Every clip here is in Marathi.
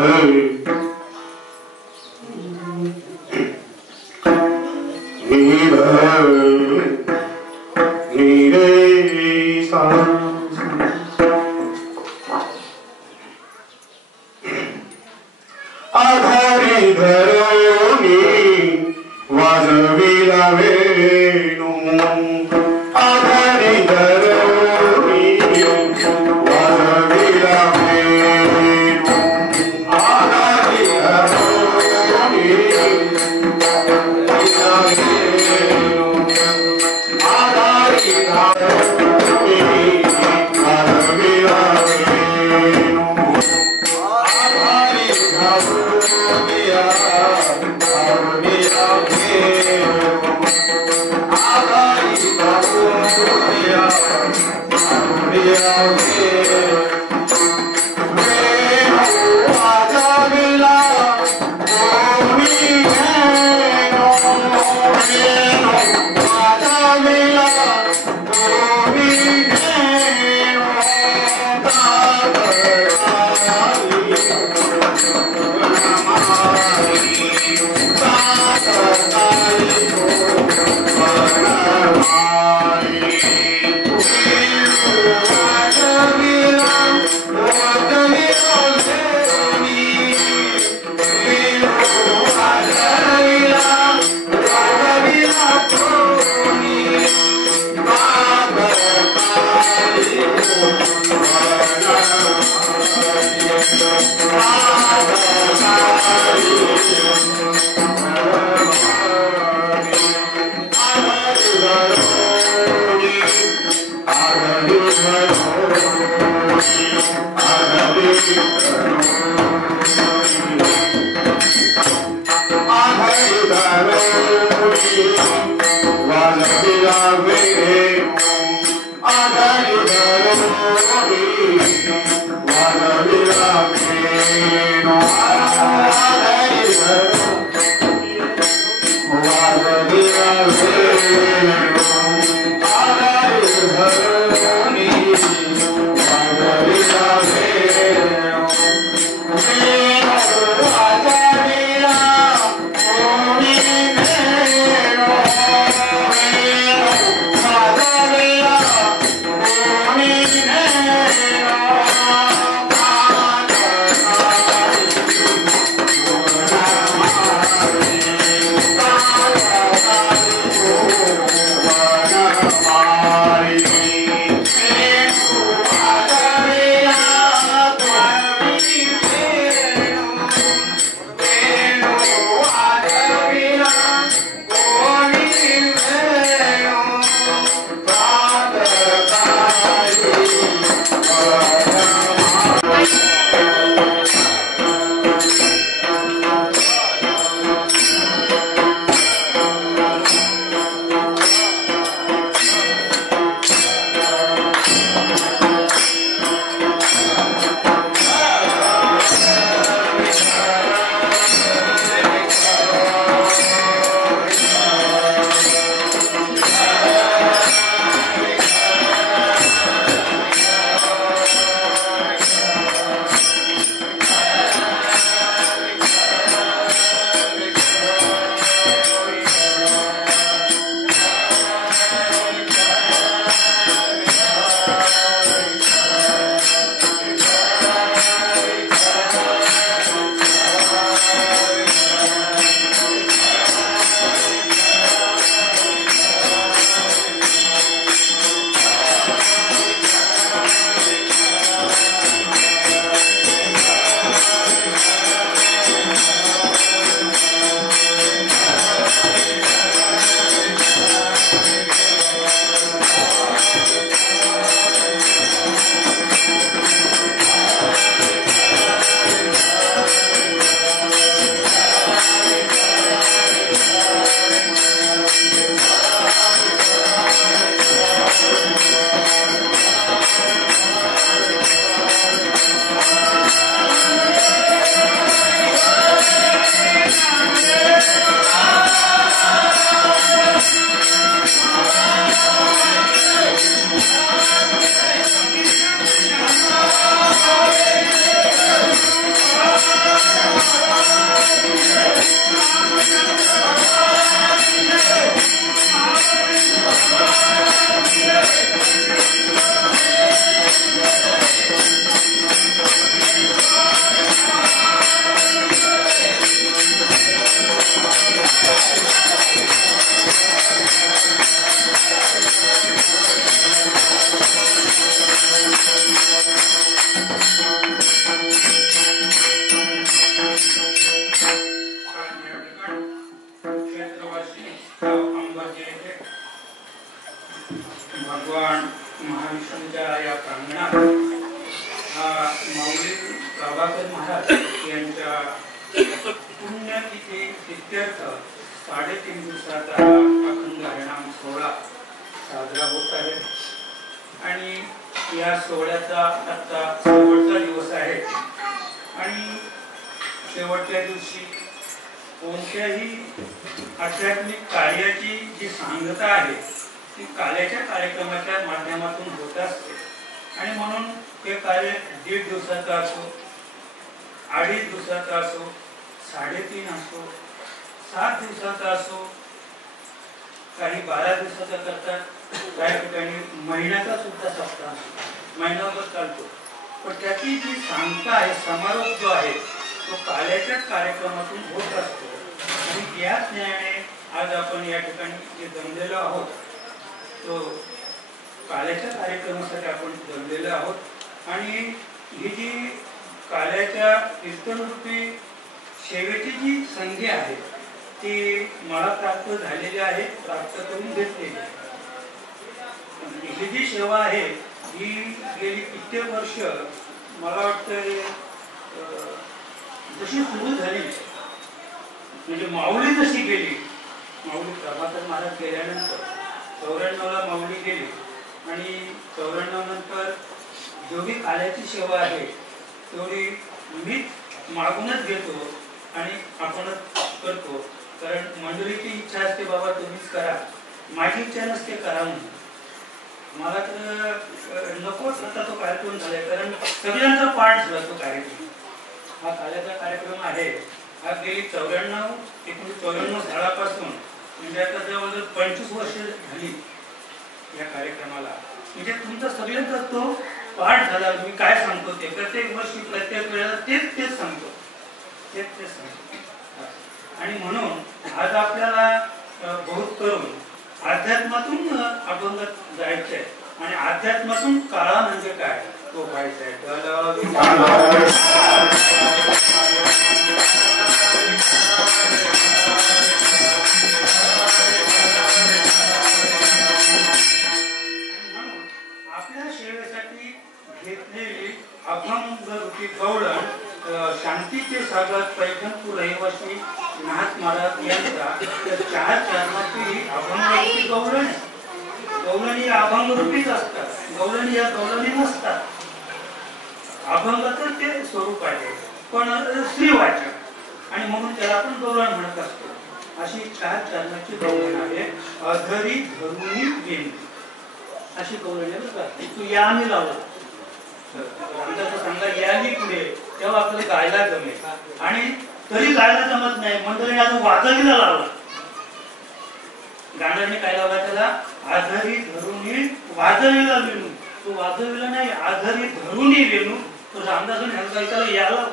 I भगवान महाविष्णूच्या या प्रांगणात माऊली प्रभाकर महाराज यांच्या पुण्यतिथी इत्यर्थ 3.5 दिवसाचा अखंड हरिनाम सोहळा साजरा होत आहे आणि या सोहळ्याचा आता शेवटचा दिवस आहे आणि शेवटच्या दिवशी कोणत्याही आध्यात्मिक कार्याची जी सांगता आहे ती काल्याच्या कार्यक्रमाच्या माध्यमातून होत असते आणि म्हणून हे कार्य 1.5 दिवसाचं असो 2.5 दिवसाचं असो 3.5 असो 7 दिवसाचा असो काही 12 दिवसाचा करतात काही ठिकाणी महिन्याचा सुद्धा सप्ताह असतो महिनाभर चालतो पण त्याची जी सांगता आहे समारोप जो आहे तो काल्याच्याच कार्यक्रमातून होत असतो आणि याच न्यायाने आज आपण या ठिकाणी जे जमलेलो आहोत तो काल्याच्या कार्यक्रमासाठी आपण जमलेलो आहोत आणि ही जी काल्याच्या कीर्तनरूपी सेवेची जी संधी आहे ती मला प्राप्त झालेली आहे प्राप्त करून घेतलेली ही जी सेवा आहे ही गेली कित्येक वर्ष मला वाटतं जशी सुरू झाली म्हणजे माऊली जशी गेली माऊली प्रभाकर महाराज गेल्यानंतर 94ला माऊली गेली आणि 94 नंतर जेवढी काल्याची सेवा आहे तेवढी मी मागूनच घेतो आणि आपणच करतो कारण मंडळीची इच्छा असते बाबा तुम्हीच करा माझी इच्छा नसते करा म्हणून मला तर नकोच आता तो कार्यक्रम झालाय कारण सगळ्यांचा पाठ झाला तो कार्यक्रम हा काल्याचा कार्यक्रम आहे हा गेली 1994 सालापासून म्हणजे आता जवळजवळ 25 वर्ष झाली या कार्यक्रमाला म्हणजे तुमचा सगळ्यांचा तो पाठ झाला मी काय सांगतो ते प्रत्येक वर्षी प्रत्येक वेळेला तेच सांगतो आणि म्हणून आज आपल्याला बहुत करून अध्यात्मातून अभंगात जायचंय आणि अध्यात्मातून काळा म्हणजे काय तो व्हायचा आपल्या सेवेसाठी घेतलेली अभंग रूपी गवळण शांतीचे सागर पैठणपूर रहिवासी नाथ महाराज यांचा 4 चरणाची अभंग रूपी गवळण आहे गवळण ही अभंग रूपीच असतात गवळण या गवळणी नसतात अभंगाचं ते स्वरूप आहे पण श्रीवाचक आणि म्हणून त्याला आपण गवळण म्हणत असतो अशी 4 चरणाची गवळण आहे अधरी धरुणी वेणी अशी गवळण आहे तू या आम्ही लावला सांगा याली पुढे तेव्हा आपल्याला गायला जमेल आणि तरी गायला जमत नाही मंडळीने आता वाजवीला लावला गाण्याने काय लावला त्याला आधारी धरुणी वाजवीला वेणू तो वाजवीला नाही आधारी धरुणी वेणू तो रामदासून ह्याला याला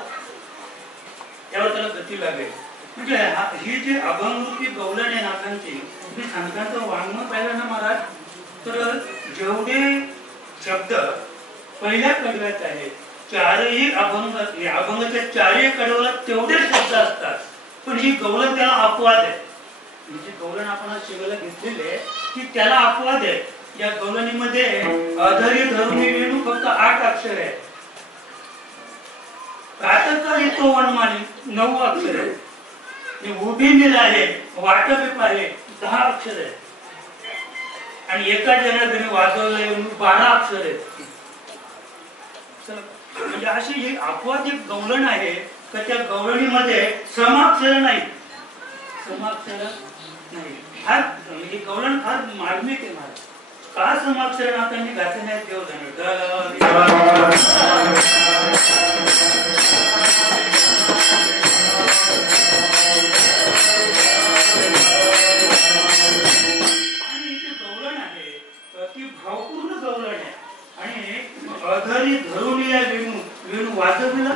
त्यावर त्याला गती लागेल म्हणजे ही जी अभंगरूपी गवळण आहे नाथांची तुम्ही सांगताचं वाङ्मय पाहिलं ना महाराज तर जेवढे शब्द पहिल्या कडव्यात आहे 4ही अभंगाच्या 4ही कडव्याला तेवढे शब्द असतात पण ही गवळण त्याला अपवाद आहे म्हणजे गवळण आपण सेवेला घेतलेले की त्याला अपवाद आहे या गवळणीमध्ये अधरी धरुणी वेणू फक्त 8 अक्षर आहे प्रातःकाळ येतो वनमाली 9 अक्षर आहे उभी मिल आहे वाटप आहे 10 अक्षर आहे आणि एका जनार्दनी वाजवले 12 अक्षर आहेत म्हणजे अशी ही अपवाद एक गवळण आहे का त्या गवळणीमध्ये समाक्षर नाही फार म्हणजे गवळण फार मार्मिक आहे महाराज का समाक्षर नाथांनी घातले नाहीत देव भावपूर्ण गवळण आहे आणि अधरी धरुणी या वेणू वाजवलेला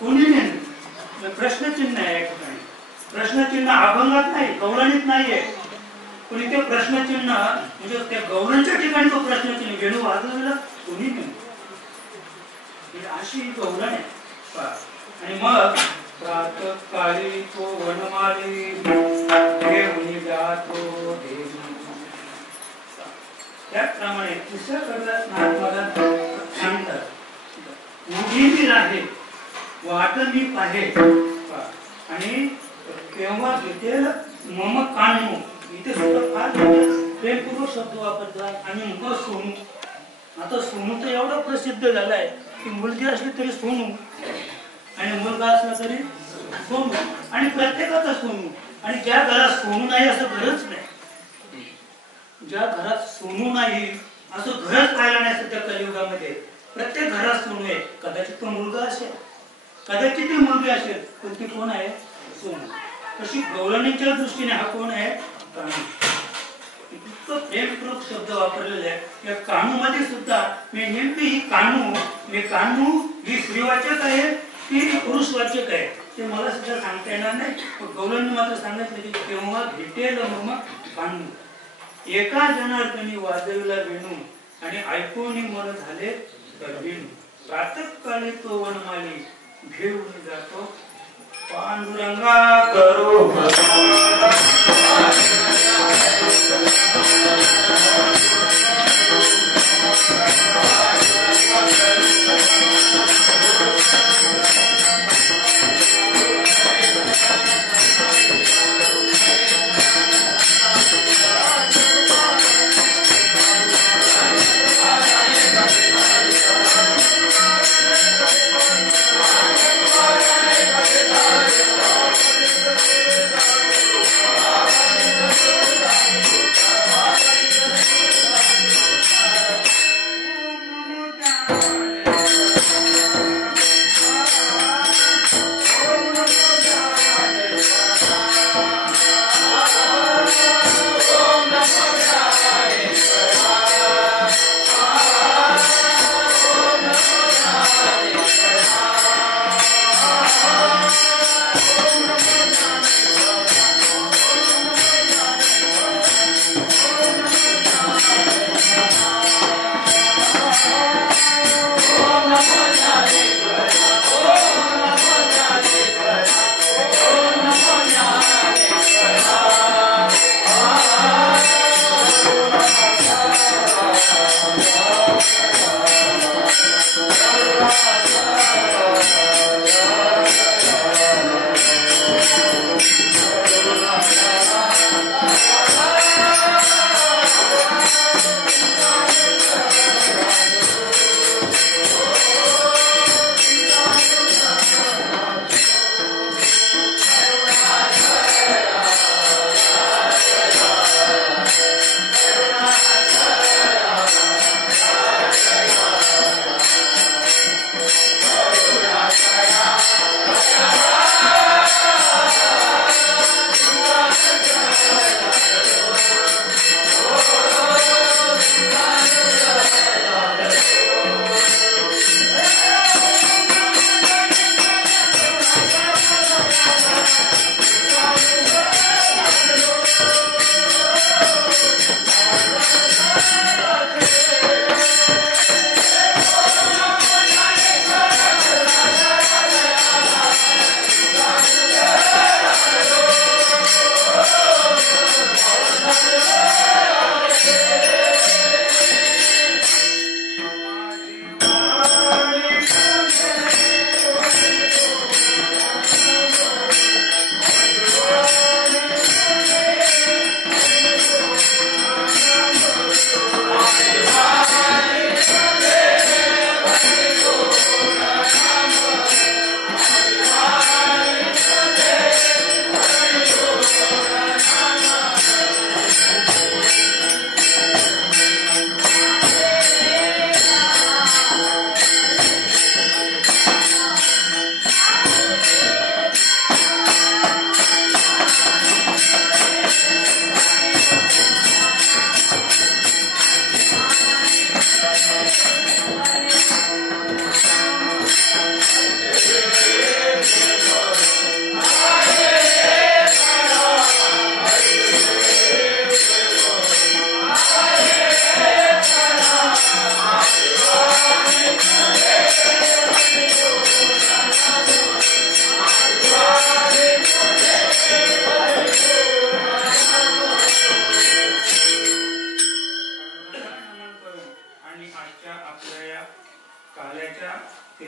कोणी नाही प्रश्नचिन्ह आहे या ठिकाणी प्रश्नचिन्ह अभंगात नाही गवळणीत नाहीये पण इथे प्रश्नचिन्ह म्हणजे त्या गवळणच्या ठिकाणी तो प्रश्नचिन्ह वेणू वाजवलेला कोणी नाही ही अशी गौरण आहे. आणि मग प्रातःकाळी तो वनमाली घेऊन जातो देवी. त्याप्रमाणे तिसऱ्या कर्जात नाथमाला सांगतात, उभी मी राहे वाट मी पाहे आणि केव्हा घेतेल मम कानू. इथे सुद्धा फार प्रेमपूर्वक शब्द वापरतात. आणि मग सोनू. आता सोनू तर एवढा प्रसिद्ध झालाय की मुलगी असली तरी सोनू आणि मुलगा असला तरी सोनू. आणि प्रत्येकाचा सोनू. आणि ज्या घरात सोनू नाही असं घरच नाही. ज्या घरात सोनू नाही असं घरच पाहिलं नाही सध्या कलियुगामध्ये. प्रत्येक घरात सोनू आहे. कदाचित तो मुलगा असेल, कदाचित ती मुलगी असेल, पण ती कोण आहे? सोनू. तशी गौरणीच्या दृष्टीने हा कोण आहे? कानू. इतकं प्रेमपूर्वक शब्द वापरलेले आहे. या कानू मध्ये सुद्धा मी नेमकी ही कानू ही स्त्रीवाचक आहे की पुरुषवाचक आहे ते मला सुद्धा सांगता येणार नाही. गौरांनी मात्र सांगितलं की केव्हा भेटेल मग कानू. एका जनार्दनी वाजविला वेणू आणि ऐकून मन झाले तरविणू. प्रातःकाळी तो वनमाली घेऊन जातो पांडुरंगा करो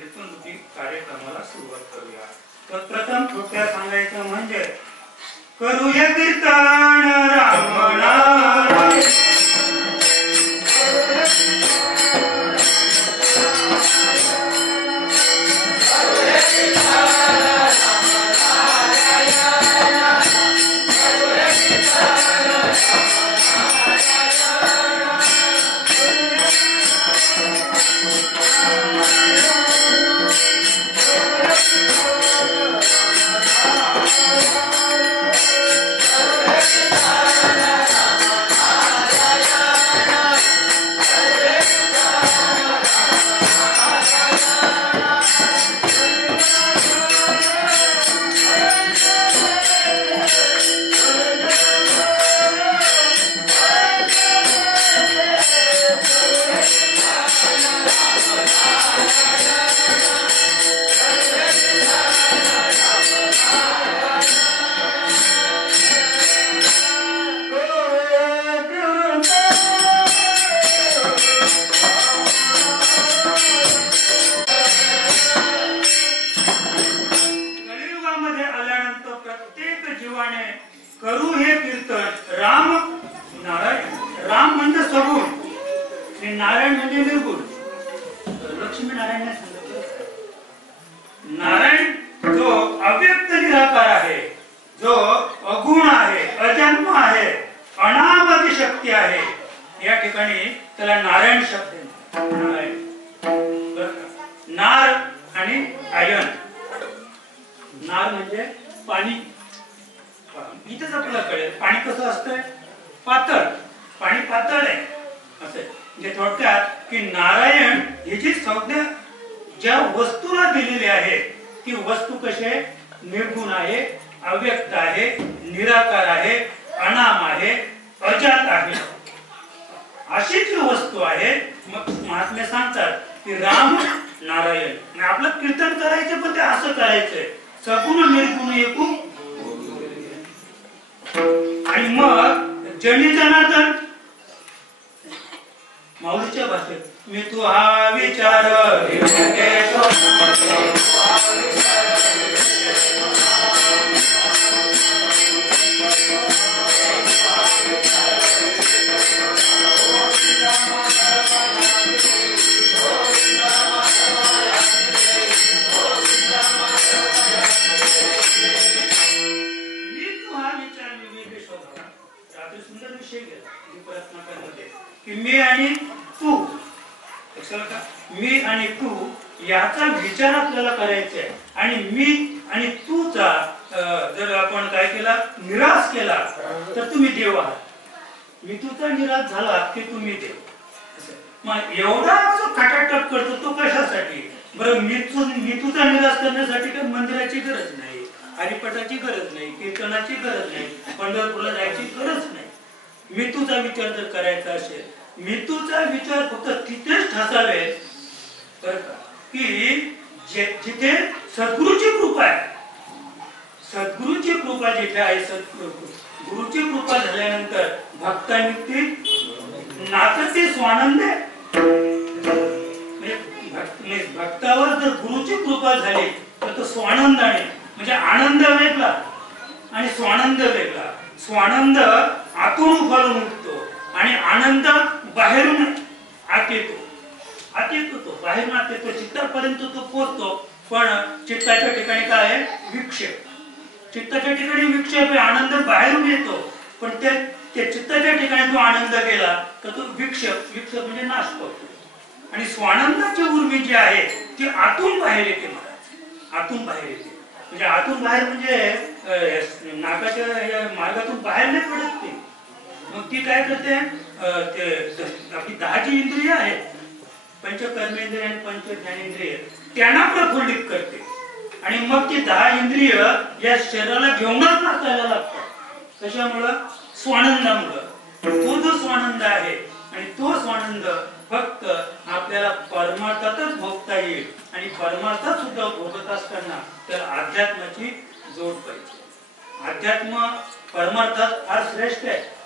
कीर्तनरूपी कार्यक्रमाला सुरुवात करूया. तर प्रथम थोडक्यात सांगायचं म्हणजे करूया कीर्तन राम नाम.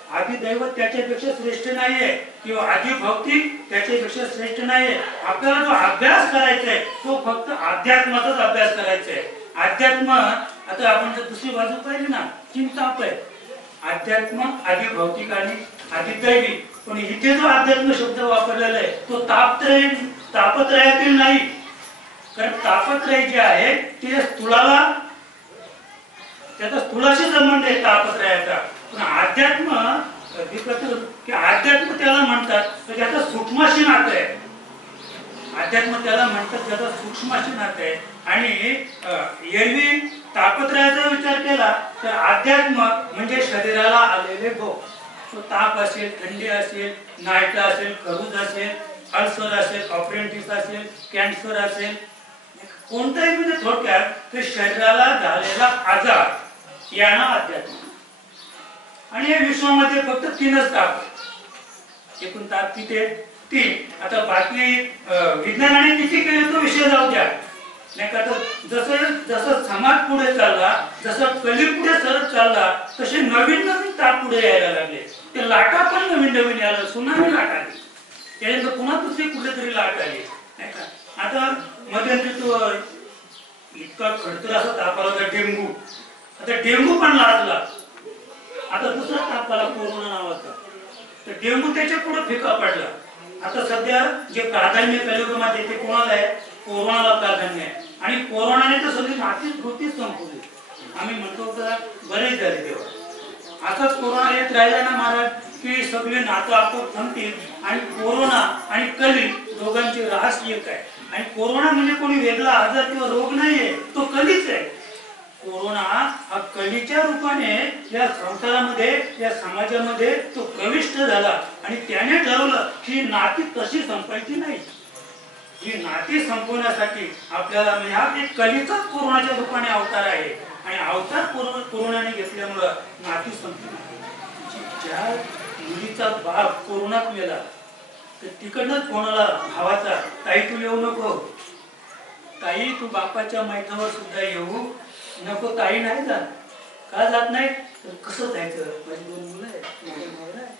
आदिदैवत त्याच्यापेक्षा श्रेष्ठ नाहीये किंवा आदिभौतिक त्याच्यापेक्षा श्रेष्ठ नाहीये. आपल्याला जो अभ्यास करायचा आहे तो फक्त अध्यात्माचाच अभ्यास करायचा आहे. अध्यात्म, आता आपण जर दुसरी बाजू पाहिली ना, चिंताप आहे. अध्यात्म आदिभौतिक आणि आदिदैवी. पण इथे जो अध्यात्म शब्द वापरलेला आहे तो तापत्रयातील नाही. कारण तापत्रय जे आहे ते स्थूलाला, त्याचा स्थूलाशी संबंध आहे तापत्रयाचा. पण अध्यात्म की अध्यात्म त्याला म्हणतात त्याचा सूक्ष्माशी नातं आहे. अध्यात्म त्याला म्हणतात त्याचा सूक्ष्माशी नातं आहे. आणि एरवी तापत्रयाचा विचार केला तर अध्यात्म म्हणजे शरीराला आलेले भोग. तो ताप असेल, थंडी असेल, नायटा असेल, खरूज असेल, अल्सर असेल, ऑपरेंटिस असेल, कॅन्सर असेल, कोणताही म्हणजे थोडक्यात ते शरीराला झालेला आजार यांना अध्यात्म. आणि या विश्वामध्ये फक्त 3च ताप, एकूण ताप किती आहेत? 3. आता बाकी विज्ञानाने किती केले तो विषय जाऊ द्या, नाही का. तर जसं जसं समाज पुढे चालला, जसं कली पुढे सरत चालला, तसे नवीन नवीन ताप पुढे यायला लागले. ते लाटा पण नवीन नवीन यायला, सुनामी लाट आली, त्यानंतर पुन्हा दुसरी कुठेतरी लाट आली, नाही का. आता मध्यंतरी तो इतका खडतर असा ताप आला होता डेंगू. आता डेंगू पण लाजला. आता दुसरा ताप आला कोरोना नावाचा. तर डेंगू त्याच्या पुढे फिका पडला. आता सध्या जे प्राधान्य कलियुगामध्ये ते कोणाला आहे? कोरोनाला प्राधान्य आहे. आणि कोरोनाने तर सगळी नातीच वृत्तीच संपवली. आम्ही म्हणतो का बरेच झाले तेव्हा. असाच कोरोना येत राहिला ना महाराज की सगळे नातं आपोआप थांबतील. आणि कोरोना आणि कली दोघांची रहस्य एक आहे. आणि कोरोना म्हणजे कोणी वेगळा आजार किंवा रोग नाहीये, तो कलीच आहे. कोरोना हा कलीच्या रूपाने या संसारामध्ये, या समाजामध्ये तो प्रविष्ट झाला. आणि त्याने ठरवलं की नाती कशी संपायची नाही. ही नाती संपवण्यासाठी आपल्याला म्हणजे हा एक कलीचाच कोरोनाच्या रूपाने अवतार आहे. आणि अवतार कोरोनाने घेतल्यामुळं नाती संपली. ज्या मुलीचा बाप कोरोनात मेला तर तिकडनंच कोणाला भावाचा, ताई तू येऊ नको, ताई तू बापाच्या मैदानावर सुद्धा येऊ नको, ताई नाही जात. का जात नाही? तर कसं जायचं, माझी 2 मुलं आहेत, माझा नवरा आहे,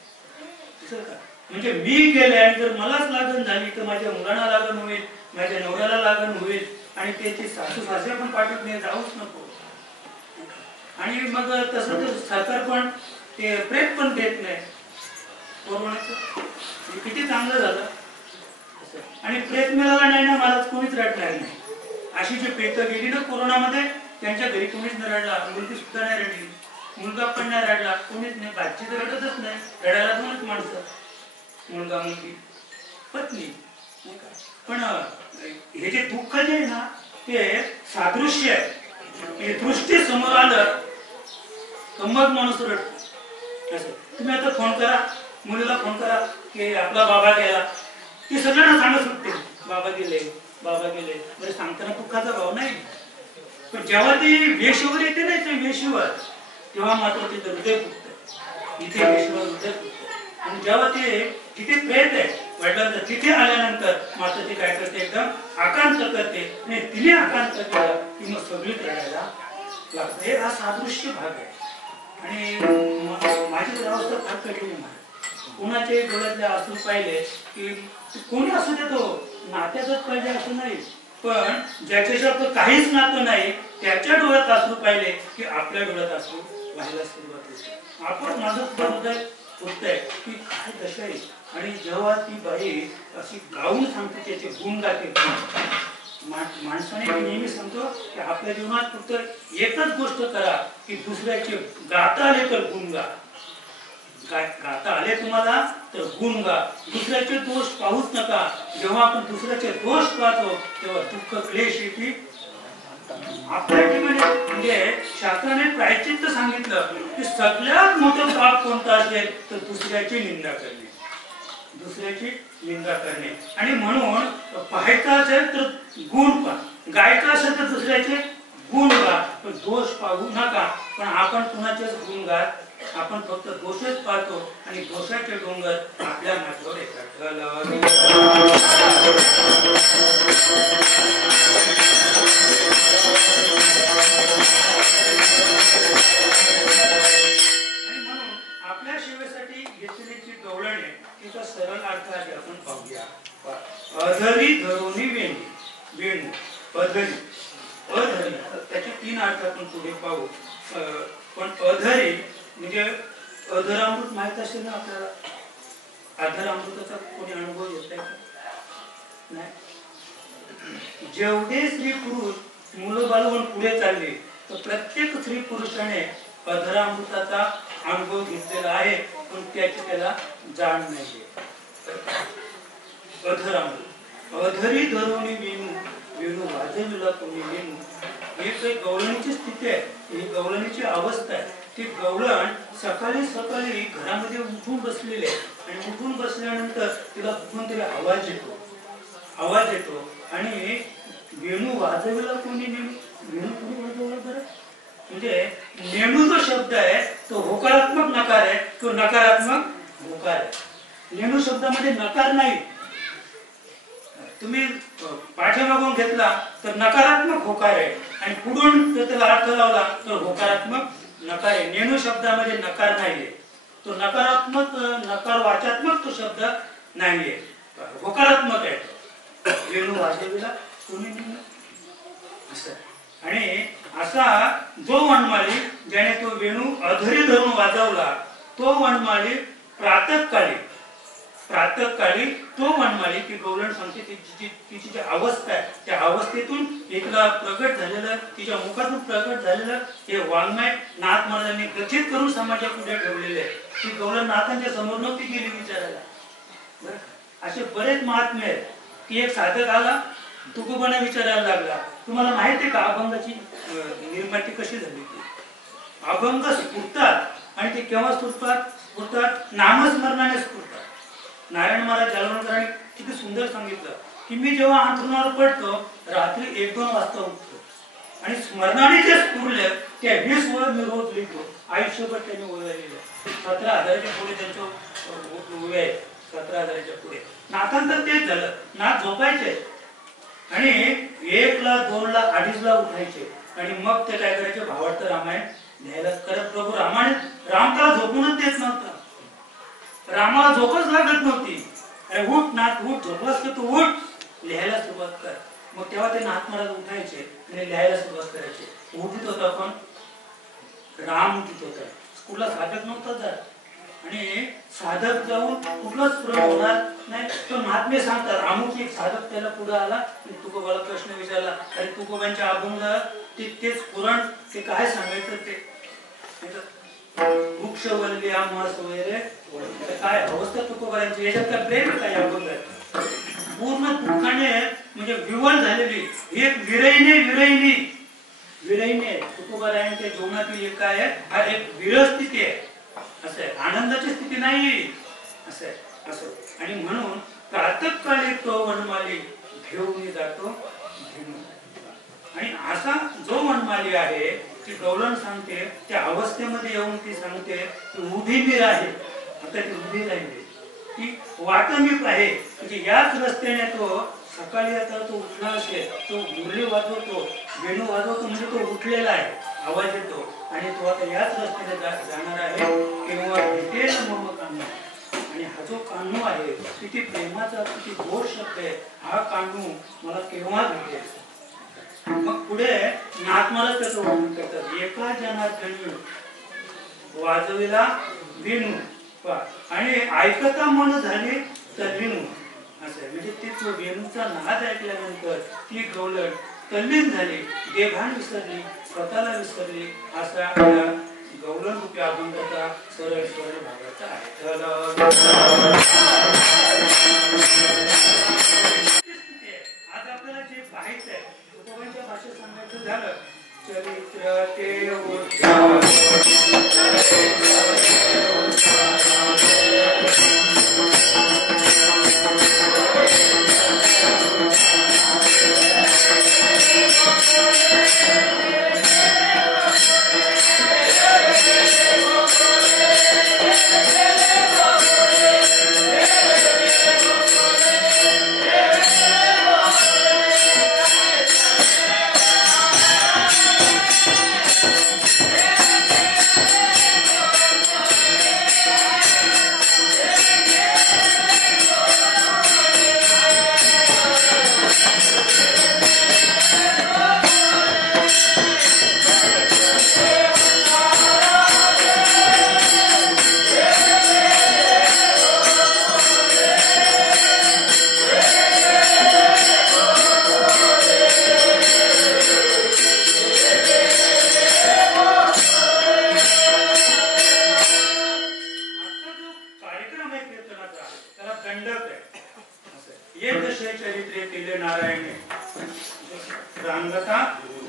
कसं का. म्हणजे मी गेले आणि जर मलाच लागण झाली तर माझ्या मुलांना लागण होईल, माझ्या नवऱ्याला लागण होईल. आणि त्याची सासू सासरे पण पाठवत नाही, जाऊच नको. आणि मग तसं तर सरकार पण ते प्रेत पण देत नाही कोरोनाचं. किती चांगलं झालं. आणि प्रेत मिळाला नाही ना मला कोणीच रडणार नाही. अशी जी प्रेत गेली ना कोरोनामध्ये, त्यांच्या घरी कोणीच नाही रडला, मुलगी सुद्धा नाही रडली, मुलगा पण नाही रडला, कोणीच नाही. बाची तर रडतच नाही. रडायला 2च माणसं, मुलगा मुलगी, पत्नी, नाही का. पण हे जे दुःख जे आहे ना ते सादृश्य आहे. दृष्टी समोर आलं तर मग माणूस रडतो. असं तुम्ही आता फोन करा, मुलीला फोन करा की आपला बाबा गेला, ती सगळ्यांना सांगत सुटते बाबा गेले, बाबा गेले. म्हणजे सांगताना दुःखाचा भाव नाही. पण जेव्हा ती वेशीवर येते ना, ते वेशीवर, तेव्हा मात्र तिथं हृदय फुटतं. इथे वेशीवर हृदय फुटतं. आणि जेव्हा ते तिथे प्रेत आहे वडिलांचं, तिथे आल्यानंतर मात्र ते काय करते, एकदम आकांत करते. आणि तिने आकांत केला की मग सगळी रडायला लागते. हे हा सादृश्य भाग आहे. आणि माझी अवस्था फार कठीण आहे. कोणाचे डोळ्यातले असून पाहिले की कोणी असू देतो, नात्यातच पाहिजे असं नाही, पण ज्याच्याशी आपलं काहीच नातं नाही त्याच्या डोळ्यात अश्रू पाहिले की आपल्या डोळ्यात अश्रू व्हायला सुरुवात होते. आपण माझं सुद्धा हृदय होतंय की काय दशा आहे. आणि जेव्हा ती बाई अशी गाऊन सांगते, त्याचे गुण गाते. माणसाने नेहमी सांगतो की आपल्या जीवनात फक्त एकच गोष्ट करा की दुसऱ्याचे गाता आले तर गुण गा. गाता आले तुम्हाला तर गुण गा. दुसऱ्याचे दोष पाहूच नका. जेव्हा आपण दुसऱ्याचे दोष पाहतो तेव्हा दुःख क्लेश येते. आपल्या ठिकाणी म्हणजे शास्त्राने प्रायश्चित्त सांगितलं की सगळ्यात मोठं पाप कोणतं असेल तर दुसऱ्याची निंदा करणे, दुसऱ्याची निंदा करणे. आणि म्हणून पाहायचं असेल तर गुण पहा, गायचं असेल तर दुसऱ्याचे गुण गा, पण दोष पाहू नका. पण आपण कुणाचेच गुण गात, आपण फक्त दोषच पाहतो आणि दोषाचे डोंगर आपल्या माथ्यावर येतात. आणि म्हणून आपल्या सेवेसाठी अधरी. अधरी त्याचे 3 अर्थ आपण पुढे पाहू. पण अधरी म्हणजे अधरामृत माहित असेल ना आपल्याला. अधरामृताचा कोणी अनुभव घेतलाय का? नाही. जेवढे स्त्री पुरुष मुलं बाळवून पुढे चालले तर प्रत्येक स्त्री पुरुषाने अधरामृताचा अनुभव घेतलेला आहे, पण त्याची त्याला जाण नाही. अधरामृत अधरी धरुणी वेणू वेणू वाजविला कोणी वेणू. ही काही गवळणीची स्थिती आहे, ही गवळणीची अवस्था आहे. ती गवळण सकाळी सकाळी घरामध्ये उठून बसलेली आहे आणि उठून बसल्यानंतर तिला कुठून तरी आवाज येतो आणि वेणू वाजविला कोणी नेणू. वेणू कोणी वाजवला बरं? म्हणजे नेणू जो शब्द आहे तो होकारात्मक नकार आहे, तो नकारात्मक होकार आहे. नेणू शब्दामध्ये नकार नाही. तुम्ही पाठीमागून घेतला तर नकारात्मक होकार आहे आणि पुढून जर त्याला अर्थ लावला तर होकारात्मक नकार आहे. नेणू शब्दामध्ये नकार नाहीये, तो नकारात्मक नकार वाचात्मक तो शब्द नाहीये, होकारात्मक आहे. वेणू वाजविला कोणी नेणू असं. आणि असा जो वनमाळी ज्याने तो वेणू अधरी धरून वाजवला तो वनमाळी प्रातःकाळी तो वनमाळी ती गवळण सांगते तिची जी अवस्था आहे त्या अवस्थेतून एकला प्रगट झालेलं, तिच्या मुखातून प्रगट झालेलं हे वाङ्मय नाथ महाराजांनी ग्रथित करून समाजापुढे ठेवलेले आहे. ती गवळण नाथांच्या समोर नव्हती गेली विचारायला. असे बरेच महात्मे आहेत की एक साधक आला, तुकोबांना विचारायला लागला, तुम्हाला माहिती आहे का अभंगाची निर्मिती कशी झाली? ती अभंग स्फुरतात आणि ते केव्हा स्फुरतात? नामस्मरणाने स्फुरतात. नारायण महाराज जालवणकरांनी किती सुंदर सांगितलं की मी जेव्हा अंथरुणावर पडतो रात्री 1-2 वाजता उठतो आणि स्मरणाने जे स्फुरले त्या 20 ओळ मी रोज लिहितो. आयुष्यभर त्यांनी ओळखलेले 17,000च्या पुढे त्यांच्या उभे आहेत. 17,000च्या पुढे नाथांतर तेच झालं. नाथ झोपायचे आणि 1ला 2ला 2:30ला उठायचे आणि मग ते काय करायचे? भावार्थ रामायण लिहायला. करत प्रभू रामायण राम त्याला झोपूनच देत नव्हता. रामाला झोपच लागत नव्हती. उठ नाथ उठ, झोपलास की तू उठ, लिहायला सुरुवात कर. मग तेव्हा ते नाथ महाराज उठायचे आणि लिहायला सुरुवात करायचे. उठीत होता पण राम उठीत होता. स्कूलला साधक नव्हता जात आणि साधक जाऊन कुठलाच स्फुरण होणार नाही. तो महात्मे सांगतात अमुक एक साधक त्याला पुढे आला आणि तुकोबाला प्रश्न विचारला आणि तुकोबांच्या अभंग ते स्फुरण ते काय सांगायचं ते वृक्षवल्ली आम्हास वगैरे काय अवस्था तुकोबांची. याच्यात काय प्रेम काय अभंग पूर्ण दुःखाने म्हणजे विवल झालेली एक विरहिणी तुकोबारायांच्या जीवनातील एक काय आहे? हा एक विरह स्थिती आहे. असं आहे, आनंदाची स्थिती नाही असं आहे. असं आणि म्हणून प्रातःकाळी तो वनमाली घेऊन जातो आणि असा जो वनमाली आहे ती गवळण सांगते त्या अवस्थेमध्ये येऊन ती सांगते ती उभी मी आहे. आता ती उभी राहिली, ती वाटमीप आहे. म्हणजे याच रस्त्याने तो सकाळी आता तो उठला असेल, तो मुरली वाजवतो, वेणू वाजवतो म्हणजे तो उठलेला आहे, आवाज येतो आणि तो आता याच रस्त्याने जाणार आहे. केव्हा भेटेल मम कान्हू. आणि हा जो कान्हू आहे किती प्रेमाचा किती गोड शब्द आहे. हा कान्हू मला केव्हा भेटेल. मग पुढे नाथ महाराज त्याचं वर्णन करतात. एका जनार्दनी वाजविला वेणू आणि ऐकता मन झाले तल्लीन. असं म्हणजे ते वेणूचा नाद ऐकल्यानंतर ती गवळण तल्लीन झाली, देभान विसरली, स्वतःला विसरली. असा गवळण रूपी अभंगाचा सरळ भागाचा आहे. आज आपल्याला जे पाहायचं आहे तुकोबांच्या भाषेत सांगायचं झालं चरित्र ते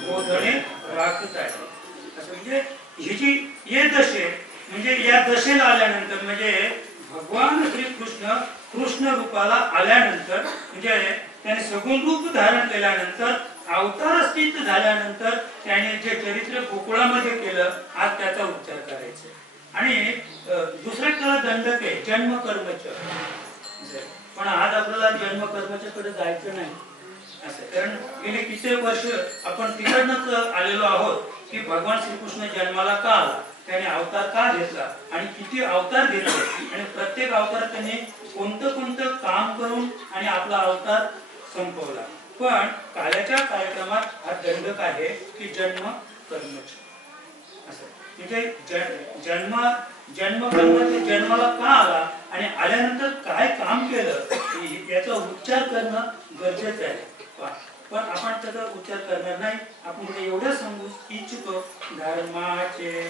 गोधणे राखत आहे. असं म्हणजे ही जी ये दशे म्हणजे या दशेला आल्यानंतर म्हणजे भगवान श्रीकृष्ण कृष्ण रूपाला आल्यानंतर म्हणजे त्याने सगुण रूप धारण केल्यानंतर अवतार स्थित झाल्यानंतर त्याने जे चरित्र गोकुळामध्ये केलं आज त्याचा उच्चार करायचा. आणि दुसरं त्याला दंडक आहे जन्म कर्मच. पण आज आपल्याला जन्म कर्मच्या कडे जायचं नाही असं, कारण गेली किती वर्ष आपण तिकडनंच आलेलो आहोत की भगवान श्रीकृष्ण जन्माला का आला, त्याने अवतार का घेतला आणि किती अवतार घेतले आणि प्रत्येक अवतार त्याने कोणतं कोणतं काम करून आणि आपला अवतार संपवला. पण काल्याच्या कार्यक्रमात हा दंडक आहे की जन्म कर्मच असं, म्हणजे जन्म कर्म जन्माला का आला आणि आल्यानंतर काय काम केलं याचा उच्चार करणं गरजेचं आहे. पण आपण त्याचा उच्चार करणार नाही. आपण एवढं सांगू इच्छितो धर्माचे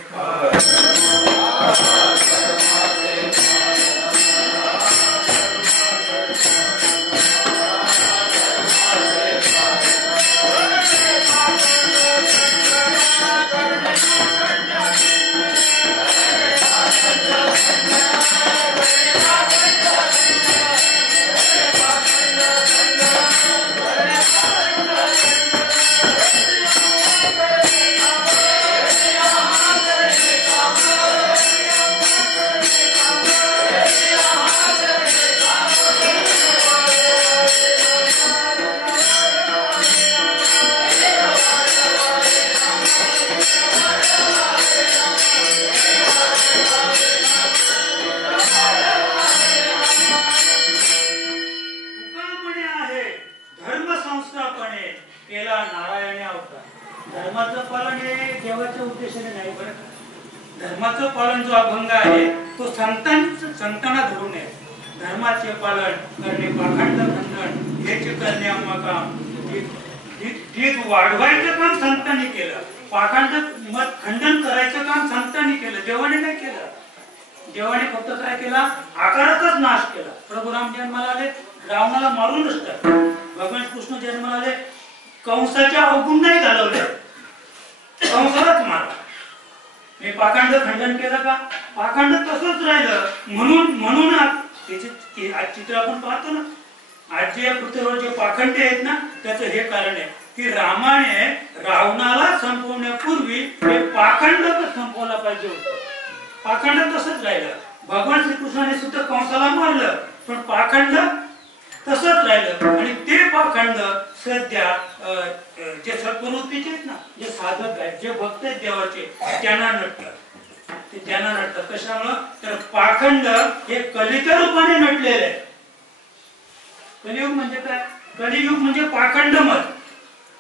धर्माचं पालन हे देवाच्या उद्देशाने नाही बरं. धर्माचं पालन जो अभंग आहे तो संतांना धरून आहे. धर्माचे पालन करणे पाखंड खंडन हेच करणे आम्हा काम. वाढवायचं काम संतांनी केलं, पाखंड मत खंडन करायचं काम संतांनी केलं, देवाने नाही केलं. देवाने फक्त काय केला, आकाराचाच नाश केला. प्रभू राम जन्माला आले, रावणाला मारूनच टाकले. भगवान कृष्ण जन्माला आले, कंसाच्या अवगुण नाही घालवले, कंसालाच मारला. मी पाखंड खंडन केलं का, पाखंड तसंच राहिलं. म्हणून आज चित्र आपण पाहतो ना, आज जे पृथ्वीवर जे पाखंड आहेत ना त्याचं हे कारण आहे की रामाने रावणाला संपवण्यापूर्वी हे पाखंड संपवला पाहिजे होतं. पाखंड तसंच राहिलं. भगवान श्रीकृष्णाने सुद्धा कंसाला मारलं पण पाखंड तसंच राहिलं. आणि ते पाखंड सध्या जे सत्प्रवृत्तीचे आहेत ना, जे साधक आहेत, जे भक्त आहेत देवाचे, त्यांना नटतात. ते त्यांना नटतात कशामुळं, तर पाखंड हे कलीच्या रूपाने नटलेले आहे. कलियुग म्हणजे काय, कलियुग म्हणजे पाखंड मत.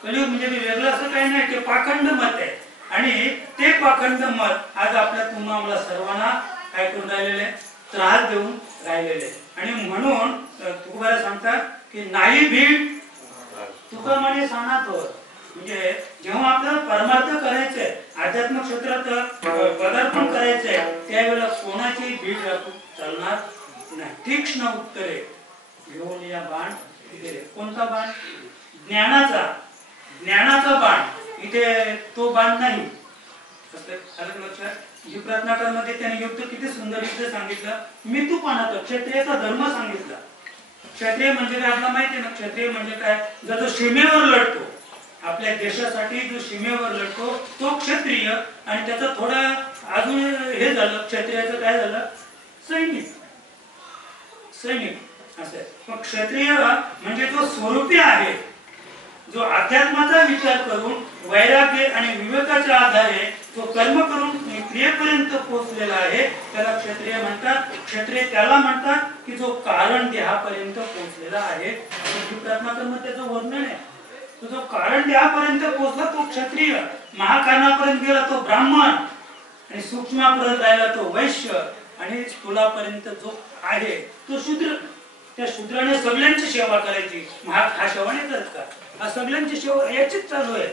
कलियुग म्हणजे वेगळं असं काही नाही, ते पाखंड मत आहे. आणि ते पाखंड मत आज आपल्या तुम्हा आम्हाला सर्वांना काय करून राहिलेले, त्रास देऊन राहिलेले. आणि म्हणून तुकोबाला सांगतात की नाही भीड तुका म्हणे सानात होत. म्हणजे जेव्हा आपल्याला परमार्थ करायचंय, आध्यात्मिक क्षेत्रात पदार्पण करायचंय, त्यावेळेला कोणाची भीड राखून चालणार नाही. तीक्ष्ण उत्तरे घेऊन या बाण इथे. कोणता बाण, ज्ञानाचा बाण. इथे तो बाण नाही. लक्षात, ही रत्नाकरमध्ये त्याने युद्ध किती सुंदर युद्ध सांगितलं. मी तू पाहतो क्षत्रियाचा धर्म सांगितला. क्षत्रिय म्हणजे काय आपल्याला माहिती आहे ना, क्षत्रिय म्हणजे काय, जो सीमेवर लढतो, आपल्या देशासाठी जो सीमेवर लढतो तो क्षत्रिय. आणि त्याचा थोडा अजून हे झालं, क्षत्रियाचं काय झालं, सैनिक असं. पण क्षत्रिय म्हणजे जो स्वरूपी आहे, जो अध्यात्माचा विचार करून वैराग्य आणि विवेकाच्या आधारे जो कर्म करून क्रियेपर्यंत पोहोचलेला आहे त्याला क्षत्रिय म्हणतात. क्षत्रिय त्याला म्हणतात की जो कारण देहापर्यंत पोहोचलेला आहे. त्याचं वर्णन आहे. तो जो कारण देहापर्यंत पोहोचला तो क्षत्रिय, महाकारणापर्यंत गेला तो ब्राह्मण, आणि सूक्ष्मापर्यंत राहिला तो वैश्य, आणि स्थूलापर्यंत जो आहे तो शूद्र. त्या शूद्राने सगळ्यांची सेवा करायची. हा सेवा नाही करत का, हा सगळ्यांची सेवा याचीच चालू आहे.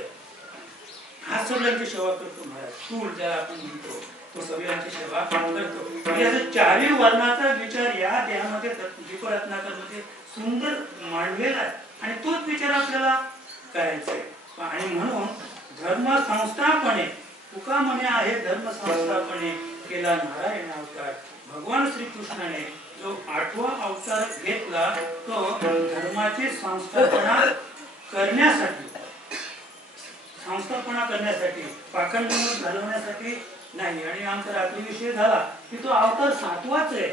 हा सगळ्यांची सेवा करतो महाराज. स्थूल ज्याला आपण म्हणतो तो सगळ्यांची सेवा करतो. याचा चारही वर्णाचा विचार या देहामध्ये दीपरत्नाकरमध्ये सुंदर मांडलेला आहे आणि तोच विचार आपल्याला करायचा आहे. आणि म्हणून धर्म संस्थापने तुका म्हणे आहे धर्म संस्थापने केला नारायण अवतार. भगवान श्रीकृष्णाने जो 8वा अवतार घेतला तो धर्माची संस्थापना करण्यासाठी पाखंड घालवण्यासाठी नाही. आणि आमचा रात्री विषय झाला की तो अवतार 7वाच आहे.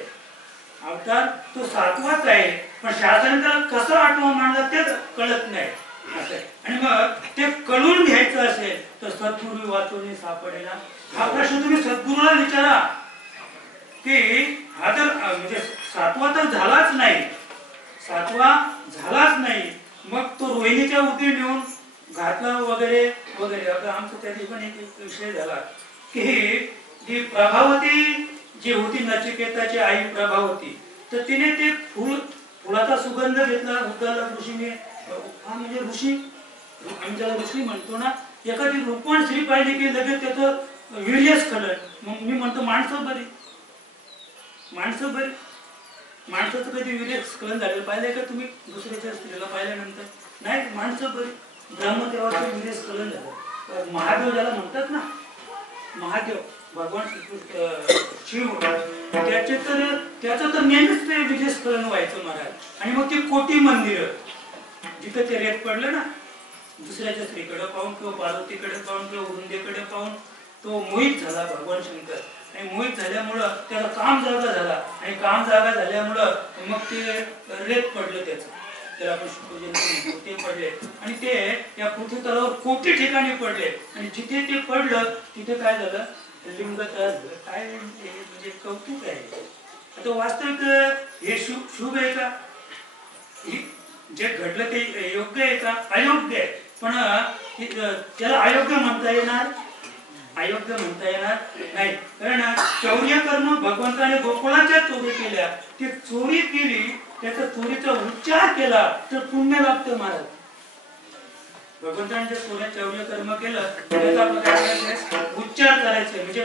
अवतार तो 7वाच आहे, पण शासनाला कसं 8वा मांडला तेच कळत नाही असं. आणि मग ते कळून घ्यायचं असेल तर सद्गुरू वाचून सापडेला. हा प्रश्न तुम्ही सद्गुरूला विचारा की हा जर म्हणजे 7वा तर झालाच नाही, मग तो रोहिणीच्या उती नेऊन घातला वगैरे वगैरे. आता आमचं त्या ठिकाणी एक विषय झाला की जी प्रभावती जी होती नचिकेताची आई प्रभावती, तर तिने ते फुलाचा सुगंध घेतला. उद्दालक ऋषीने, हा म्हणजे ऋषी, आम्ही ज्याला ऋषी म्हणतो ना, एखादी रूपण स्त्री पाहिली की लगेच त्याचं वीर्यस्खलन. मग मी म्हणतो माणसं बरी, माणसाचं कधी वीर्यस्खलन झालेलं पाहिलंय का तुम्ही दुसऱ्याच्या स्त्रीला पाहिल्यानंतर? नाही, माणसं बरी. ब्रह्मदेवाचं वीर्यस्खलन झालं. महादेव ज्याला म्हणतात ना, महादेव भगवान शिव, त्याचं तर नेहमीच ते वीर्यस्खलन व्हायचं महाराज. आणि मग ती कोटी मंदिर जिथं ते रेत पडलं ना, दुसऱ्याच्या स्त्रीकडे पाहून किंवा पार्वतीकडे पाहून किंवा वृंदेकडे पाहून तो मोहित झाला भगवान शंकर. आणि मोहित झाल्यामुळं त्याला काम जागा झाला. आणि काम जागा झाल्यामुळं मग ते रेत पडलं त्याला आपण शुक्रजन ते पडले. आणि ते या पृथ्वी तलावर कोटी ठिकाणी पडले. आणि जिथे ते पडलं तिथे काय झालं, लिंग तयार झालं. काय म्हणजे कौतुक आहे. आता वास्तविक हे शुभ आहे का? जे घडलं ते योग्य आहे का? अयोग्य आहे. पण त्याला अयोग्य म्हणता येणार नाही. कारण चौर्य कर्म भगवंताने गोकुळाच्या चोरी केल्या, ती चोरी केली, त्याचा चोरीचा उच्चार केला तर पुण्य लाभतं महाराज. भगवंताने चौर्य कर्म केलं त्याचा आपण काय करायचं, उच्चार करायचे. म्हणजे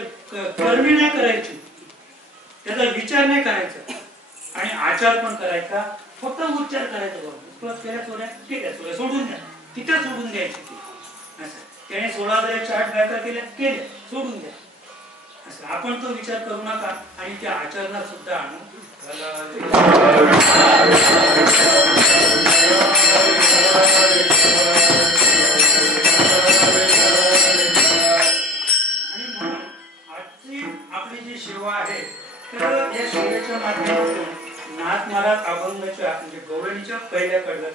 कर्मी नाही करायची, त्याचा विचार नाही करायचा आणि आचार पण करायचा, फक्त उच्चार करायचा. चोऱ्या ठीक आहे, चोऱ्या सोडून द्या, तिथे सोडून द्यायची ती. असं त्याने 16,008 व्याख्या केल्या, सोडून द्या. असं आपण तो विचार करू नका आणि त्या आचरणात सुद्धा आणू. आणि म्हणून आजची आपली जी सेवा आहे तर या सेवेच्या माध्यमातून नाथ महाराज अभंगाच्या म्हणजे गवळणीच्या पहिल्या कडव्यात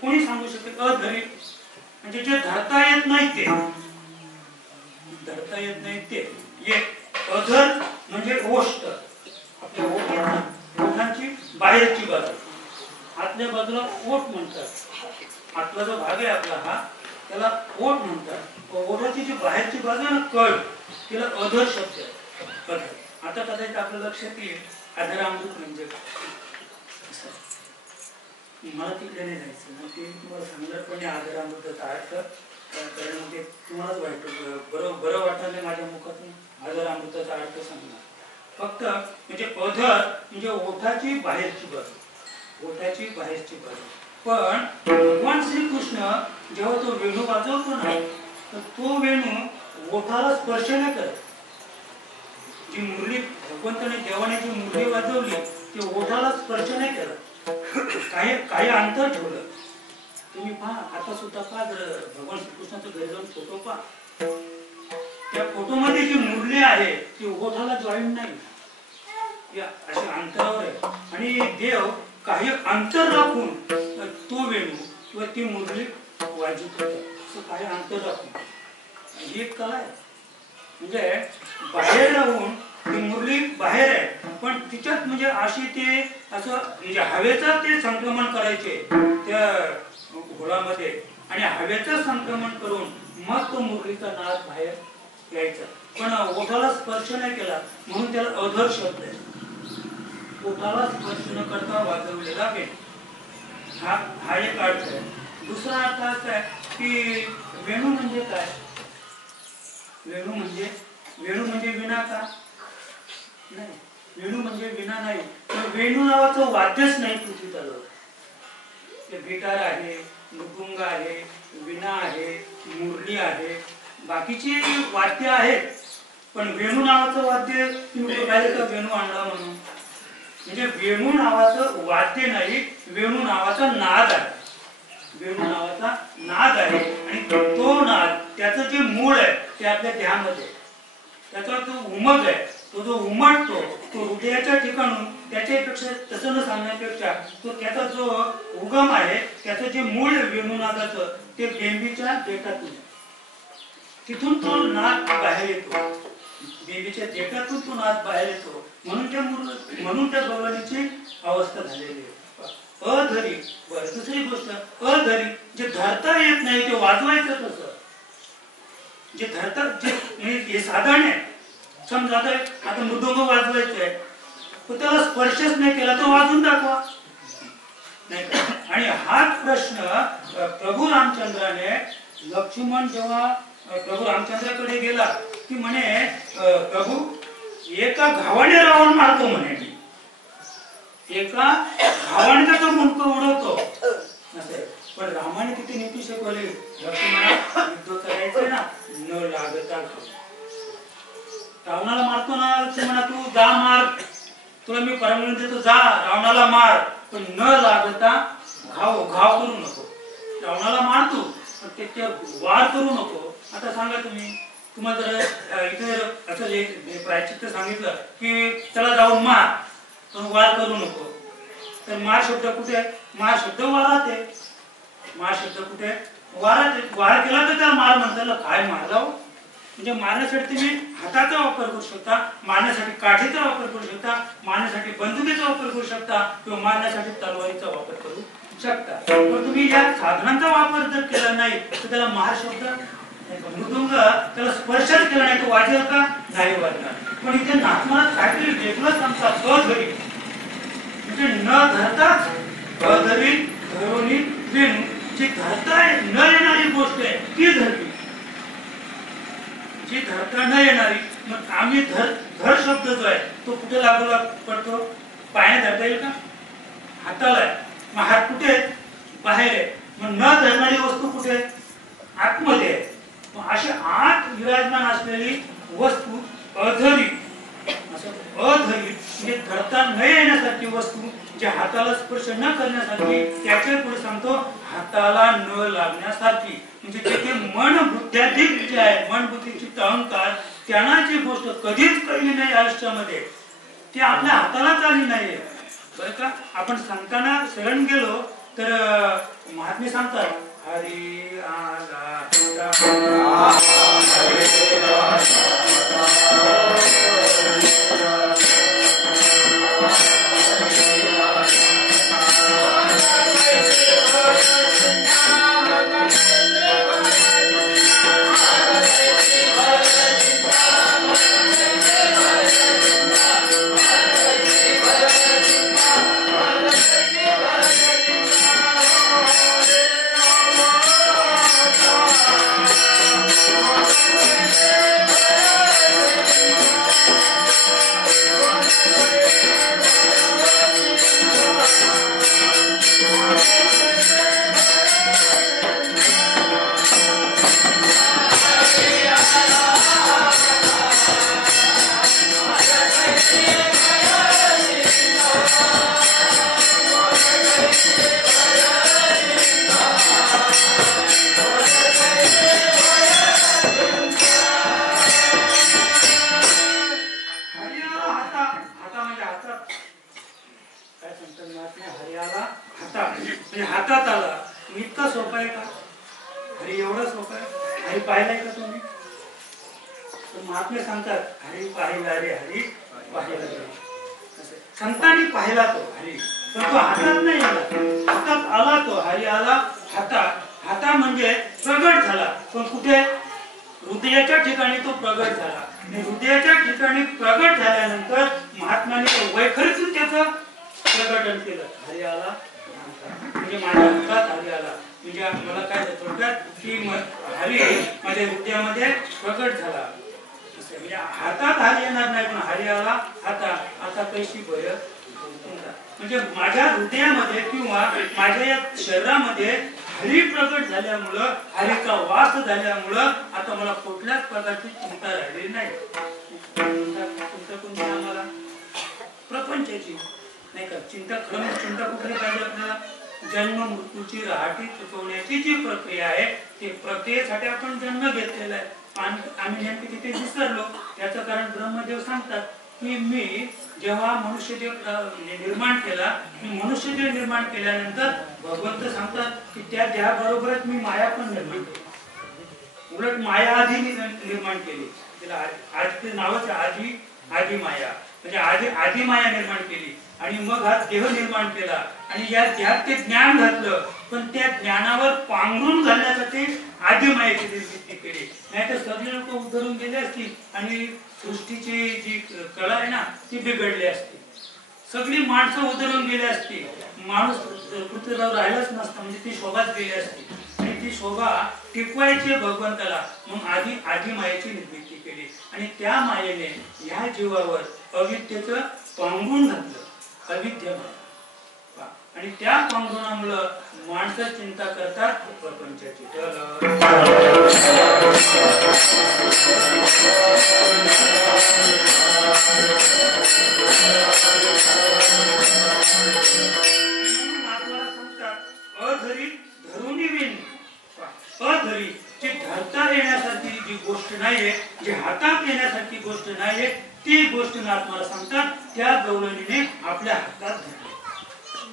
कोणी सांगू शकते? अधरी म्हणजे जे धरता येत नाही ते. एक अधर म्हणजे ओष्ठ, आपल्या ओठांची बाहेरची बाजू, आतल्या बाजूला ओठ म्हणतात. आतला जो भाग आहे आपला हा, त्याला ओठ म्हणतात. ओठाची जी बाहेरची बाजू आहे ना, कळ, तिला अधर शब्द आहे. आता कदाचित आपल्या लक्षात येईल अधरामृत म्हणजे मला तिकडे नाही जायचं. मग ते तुम्हाला सांगणार पण आदरामृताचा अर्थ, कारण मग ते तुम्हालाच बरं वाटणार नाही माझ्या मुखातून आदरामृताचा अर्थ सांगणार. फक्त म्हणजे अधर म्हणजे ओठाची बाहेरची बाजू. पण भगवान श्रीकृष्ण जेव्हा तो वेणू वाजवतो ना, तर तो वेणू ओठाला स्पर्श नाही करत. जी मुरली भगवंताने देवाने जी मुरली वाजवली ती ओठाला स्पर्श नाही करत. काही अंतर ठेवलं. तुम्ही पहा, आता सुद्धा पहा, भगवान श्रीकृष्णाचं घरी जाऊन फोटो पहा, त्या फोटोमध्ये जी मुरली आहे ती ओठाला जॉईंट नाही, अशा अंतरावर आहे. आणि देव काही अंतर राखून तो वेणू किंवा ती मुरली वाजवत होता. असं काही अंतर राखून ही एक कला आहे. म्हणजे बाहेर राहून ती मुरली बाहेर आहे, पण तिच्यात म्हणजे अशी ते असं म्हणजे हवेचं ते संक्रमण करायचे त्या घोळामध्ये आणि हवेचं संक्रमण करून मग तो मुरलीचा नाद बाहेर यायचा. पण ओठाला स्पर्श नाही केला म्हणून त्याला अधर शब्द आहे. ओठाला स्पर्श न करता वाजवलेला वेण, हा एक अर्थ आहे. दुसरा अर्थ असा आहे की वेणू म्हणजे काय? वेणू म्हणजे विणा का? नाही, वेणू म्हणजे विणा नाही. वेणू नावाचं वाद्यच नाही पृथ्वीत आलं. ते गिटार आहे, मृदुंग आहे, विणा आहे, मुरली आहे, बाकीची वाद्य आहेत, पण वेणू नावाचं वाद्य तुम्ही बघायला का वेणू आणला म्हणून? म्हणजे वेणू नावाचं वाद्य नाही, वेणू नावाचा नाद आहे. वेणू नावाचा नाद आहे आणि तो नाद त्याचं जे मूळ आहे ते आपल्या देहामध्ये, त्याचा जो उमग आहे, तो जो उमटतो तो हृदयाच्या ठिकाणून, त्याच्यापेक्षा तसं न सांगण्यापेक्षा तो त्याचा जो उगम आहे, त्याचं जे मूळ वेणुनादाचं ते बेंबीच्या देठातून, तिथून तो नाद बाहेर येतो. बेंबीच्या देठातून तो नाद बाहेर येतो. म्हणून त्या गवळणीची अवस्था झालेली आहे. अधरी. बरं, दुसरी गोष्ट अधरी, जे धरता येत नाही ते वाजवायचं कसं? जे धरता, जे हे साधारण आहे. समजा आता मृदुंग वाजवायचं आहे, पण त्याला स्पर्शच नाही केला तर वाजून दाखवा नाही का? आणि हाच प्रश्न प्रभू रामचंद्राने, लक्ष्मण जेव्हा प्रभू रामचंद्राकडे गेला की म्हणे प्रभू एका घावाने रावण मारतो म्हणे, एका घावाने तो मुंडकं उडवतो असं. पण रामाने किती नीती शिकवली. लक्ष्मणा युद्ध करायचं ना, न लागता घाव. रावणाला मारतो ना लक्ष्मणा, तू जा मार, तुला मी परवानगी देतो, जा रावणाला मार, पण न लागता घाव करू नको. रावणाला मारतो पण त्याच्यावर वार करू नको. आता सांगा तुम्हाला जर इथे असं प्रायश्चित्त सांगितलं की चला जाऊन मार पण वार करू नको, तर मार शब्द कुठे? मार शब्द वारात आहे. मार शब्द कुठे? वारात आहे. वार केला तर त्याला मार म्हणता. काय मारला? म्हणजे मारण्यासाठी तुम्ही हाताचा वापर करू शकता, मारण्यासाठी काठीचा वापर करू शकता, मारण्यासाठी बंदुकीचा वापर करू शकता, किंवा मारण्यासाठी तलवारीचा वापर करू शकता. पण तुम्ही या साधनांचा वापर जर केला नाही तर त्याला मार शब्द, मृदुंग त्याला स्पर्शच केला नाही तो वाजेल का? नाही वाजणार. पण इथे नाथमाला काहीतरी वेगळं सांगतात. अधरी म्हणजे न धरताच अधरी धरोनी वेणू, जी धरता न येणारी गोष्ट आहे ती धरली, जी धरता न येणारी. मग आम्ही धर शब्द जो आहे तो कुठे लागू पडतो? पायाने धरता येईल का? हाताला आहे. मग हात कुठे? बाहेर आहे. मग न धरणारी वस्तू कुठे? आतमध्ये आहे. मग अशी आत विराजमान असलेली वस्तू अधरी, असं अधरी म्हणजे धरता न येण्यासारखी वस्तू, जे हाताला स्पर्श न करण्यासारखी, त्याच्या पुढे सांगतो हाताला न लागण्यासारखी. म्हणजे जे मन बुद्ध्याधिक जे आहे, मन बुद्धी चित्त अहंकार, त्यांना जी गोष्ट कधीच कळली नाही आयुष्यामध्ये, ती आपल्या हातालाच आली नाही. बरं का? आपण संतांना शरण गेलो तर महात्मे सांगतात हरी आला नंतर महात्म्या हरी आला हातात, म्हणजे हातात आला. इतका सोपा आहे का हरी? एवढं सोपं आहे? हरी पाहिलाय का तुम्ही? महात्मे सांगतात हरी पाहिला रे हरी पाहिला रे. संतांनी पाहिला तो हरी, पण तो हातात नाही आला. हातात आला तो हरी आला हातात. हाता म्हणजे प्रगट झाला, पण कुठे? हृदयाच्या ठिकाणी तो प्रगट झाला. आणि हृदयाच्या ठिकाणी प्रगट झाल्यानंतर महात्म्याने वैखरीतून त्याचं प्रकटन केलं. हरी आला म्हणजे माझ्या हातात हरी आला, म्हणजे मला काय थोडक्यात की हरी माझ्या हृदयामध्ये प्रगट झाला. म्हणजे हातात हरी येणार नाही, पण हरी आला हातात. आता कशी भय, म्हणजे माझ्या हृदयामध्ये किंवा माझ्या या शरीरामध्ये हरी प्रगट झाल्यामुळं, हरीचा वास झाल्यामुळं आता मला कुठल्याच प्रकारची चिंता राहिली नाही. चिंता कोणती? आम्हाला प्रपंचाची नाही का चिंता. खरं चिंता कुठली पाहिजे आपल्याला? जन्म मृत्यूची रहाटी चुकवण्याची जी प्रक्रिया आहे, ती प्रक्रियेसाठी आपण जन्म घेतलेला आहे. आम्ही नेमके तिथे विसरलो. त्याचं कारण ब्रह्मदेव सांगतात की मी जेव्हा मनुष्यदेव निर्माण केला, मी मनुष्यदेव निर्माण केल्यानंतर भगवंत सांगतात की त्या देहाबरोबरच मी माया पण निर्माण केली. उलट माया आधी निर्माण केली. तिला आधी नावच आधी माया, म्हणजे आधी माया निर्माण केली. आणि मग हा देह निर्माण केला आणि या देहात ते ज्ञान घातलं, पण त्या ज्ञानावर पांघरून घालण्यासाठी आधी मायेची निर्मिती केली. नाही तर सगळे लोक उधळून गेले असतील आणि सृष्टीची जी कला आहे ना ती बिघडली असती. सगळी माणसं उधळून गेली असती, माणूस पृथ्वीवर राहिलाच नसता, म्हणजे ती शोभाच गेली असती. आणि ती शोभा टिकवायची भगवंताला, मग आधी मायेची निर्मिती केली. आणि त्या मायेने या जीवावर अविद्येचं पांघरून घातलं, अविद्या. आणि त्या पांघरुणामुळं माणसं चिंता करतात प्रपंचाची. अधरी धरुनी विण. अधरी जी धरता येण्यासारखी जी गोष्ट नाहीये, जी हातात येण्यासारखी गोष्ट नाहीये, ती गोष्ट आत्म्याला सांगतात त्या गवळणीने आपल्या हातात धरली.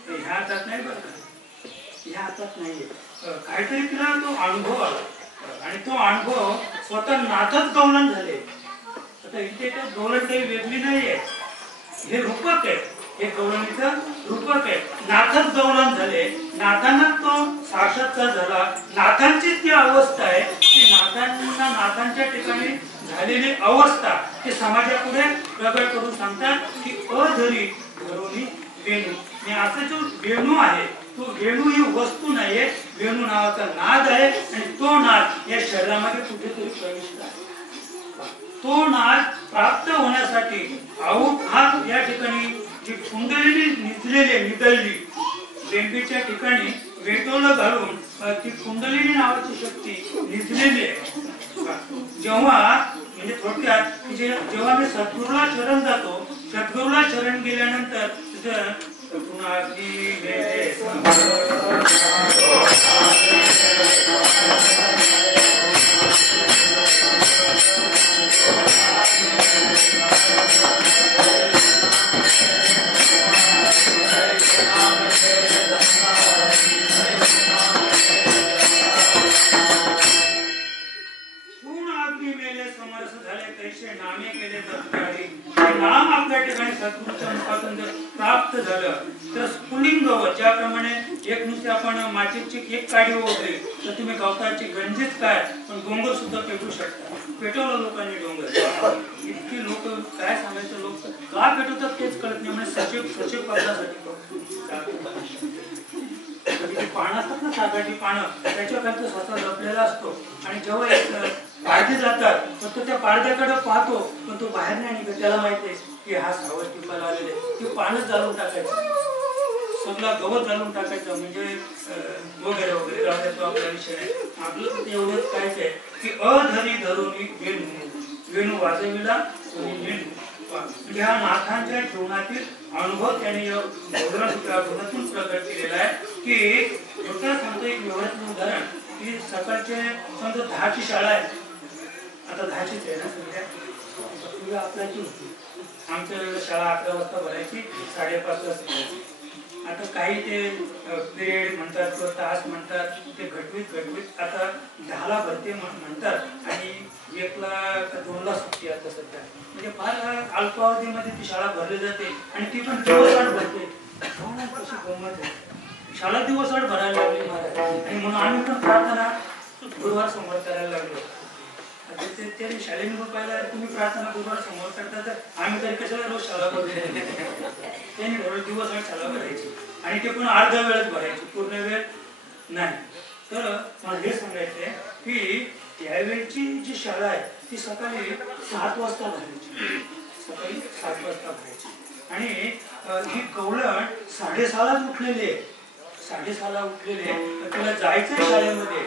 ह्या हातात नाही बरं, ह्या हातात नाहीये. काहीतरी तिला तो अनुभव आला आणि तो अनुभव स्वतः नाथच गवळण झाले. आता इथे गवळण काही वेगळी नाहीये, हे रूपक आहे. हे गवळणीचं रूपक आहे. नाथच गवळण झाले, नाथांना तो साक्षात्कार झाला. नाथांची ती अवस्था आहे की नाथांच्या ठिकाणी झालेली अवस्था ते समाजापुढे प्रगट करून सांगतात की अधरी धरुनी वेणू. आणि असं जो वेणू आहे, तो वेणू ही वस्तू नाहीये, वेणू नावाचा नाद आहे. आणि तो नाद या शरीरामध्ये कुठेतरी प्रविष्ट आहे. तो नाद प्राप्त होण्यासाठी हात या ठिकाणी जी कुंडली निदळली, बेंबीच्या ठिकाणी वेटोलं घालून ती कुंडलिनी नावाची शक्ती निजलेली आहे. जेव्हा म्हणजे थोडक्यात जेव्हा मी सद्गुरूला शरण जातो, सद्गुरूला शरण गेल्यानंतर नाम आपल्या ठिकाणी सद्गुरूच्या प्राप्त झालं तर स्फुलिंग ज्याप्रमाणे एक नुसते आपण मातीची एक काडी ओढली तर तुम्ही गवताची गंजीच काय पण डोंगर सुद्धा पेटू शकता. पेटवलं लोकांनी डोंगर. इतकी लोक काय सांगायचं, लोक का पेटवतात तेच कळत नाही. म्हणजे सचिव पदासाठी पानं असतात ना, सागाची पानं, त्याच्या खाली स्वतः लपलेला असतो. आणि जेव्हा पारधी जातात तर तो त्या पारध्याकडे पाहतो, पण तो बाहेर नाही निघत. त्याला माहिती आहे की हा सावज टिपायला आलेले. ती पानच जाळून टाकायचं, सगळं गवत जाळून टाकायचं, म्हणजे वगैरे वगैरे राहते. तो आपला विषय आहे. आपलं एवढंच कायच आहे की अधरी धरुनी वेणू, वेणू वाजविला वेणू. म्हणजे हा नाथांच्या जीवनातील अनुभव त्याने गौरवातून प्रकट केलेला आहे. की थोडक्यात सांगतो एक व्यवहाराचं उदाहरण की सकाळचे समजा 10ची शाळा आहे. आता 10चीच आहे ना सध्या, आपल्याची होती. आमच्या शाळा 11 वाजता भरायची, 5:30 वाजता. आता काही ते पिरियड म्हणतात किंवा तास म्हणतात, ते घटवीत आता 10ला भरते म्हणतात आणि 1ला का 2ला सुट्टी आता सध्या. म्हणजे फार अल्पावधीमध्ये ती शाळा भरली जाते आणि ती पण दिवसआड भरते. कशी गंमत आहे, शाळा दिवसआड भरायला लागली महाराज. आणि म्हणून आम्ही पण प्रार्थना गुरुवार समोर करायला लागलो. ते शाळेने पाहिला तुम्ही प्रार्थना गुरुवार समोर करता, तर आम्ही तरी कशाला रोज शाळा भरतो. त्यांनी रोज दिवसआड शाळा भरायची आणि ते पण अर्धा वेळच भरायची, पूर्ण वेळ नाही. तर मला हे सांगायचं आहे की त्यावेळची जी शाळा आहे ती सकाळी 7 वाजता भरायची, सकाळी 7 वाजता भरायची. आणि ही कवळण 6:30लाच उठलेली आहे, 6:30ला उठलेली आहे. तुला जायचंय शाळेमध्ये,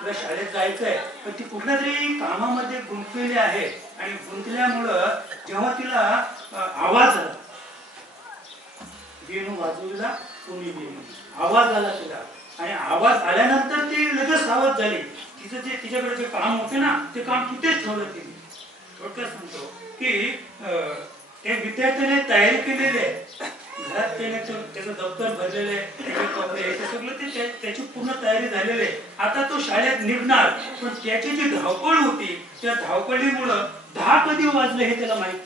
तुला शाळेत जायचंय, पण ती कुठल्या तरी कामामध्ये गुंतलेली आहे. आणि गुंतल्यामुळं जेव्हा तिला आवाज आला, वेणू वाजवला कोणी वेणू, आवाज आला तिला, आणि आवाज आल्यानंतर ती लगेच सावध झाली. तिचं जे तिच्याकडे जे काम होते ना ते काम तिथेच ठेवलं तिने. थोडक्यात सांगतो की त्या विद्यार्थ्याने तयारी केलेली आहे, घरात त्याने त्याचं दप्तर भरलेलं आहे, त्याचे कपडे हे सगळं त्याची पूर्ण तयारी झालेली आहे. आता तो शाळेत निघणार, पण त्याची जी धावपळ होती त्या धावपळीमुळं 10 कधी वाजले हे त्याला माहित.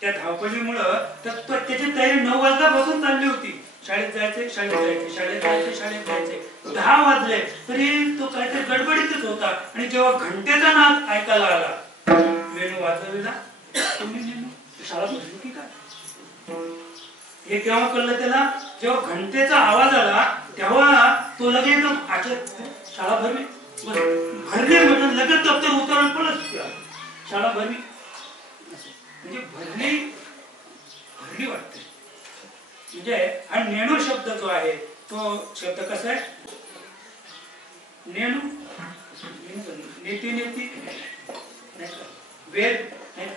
त्या धावपळीमुळं त्याची तयारी 9 वाजल्यापासून चालली होती. शाळेत जायचे, शाळेत जायचे, शाळेत जायचे, शाळेत जायचे. 10 वाजले तरी तो काहीतरी गडबडीतच होता. आणि जेव्हा घंटेचा नाद ऐकायला आला, वेणू वाजवला, तुम्ही शाळा भरली की काय, हे केव्हा कळलं त्याला, जेव्हा घंटेचा आवाज आला तेव्हा तो लगेच शाळा भरली, भरली म्हणजे लगेच दप्तर उतरून पळत शाळा भरली. म्हणजे भरली वाटते. म्हणजे हा नेणू शब्द जो आहे तो शब्द कसा आहे, नेणू नीती नीती वेद नाही.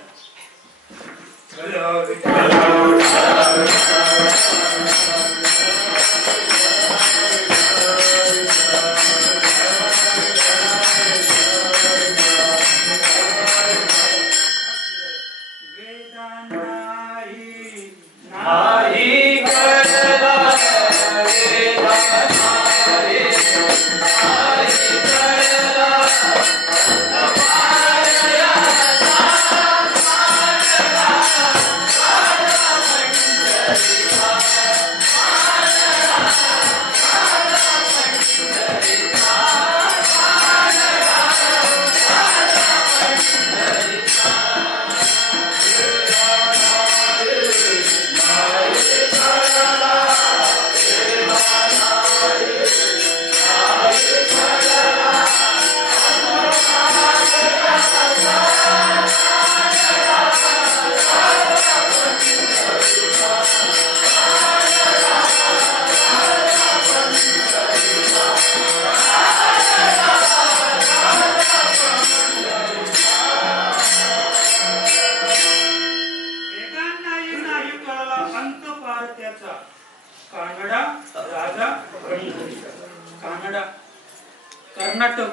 कर्नाटक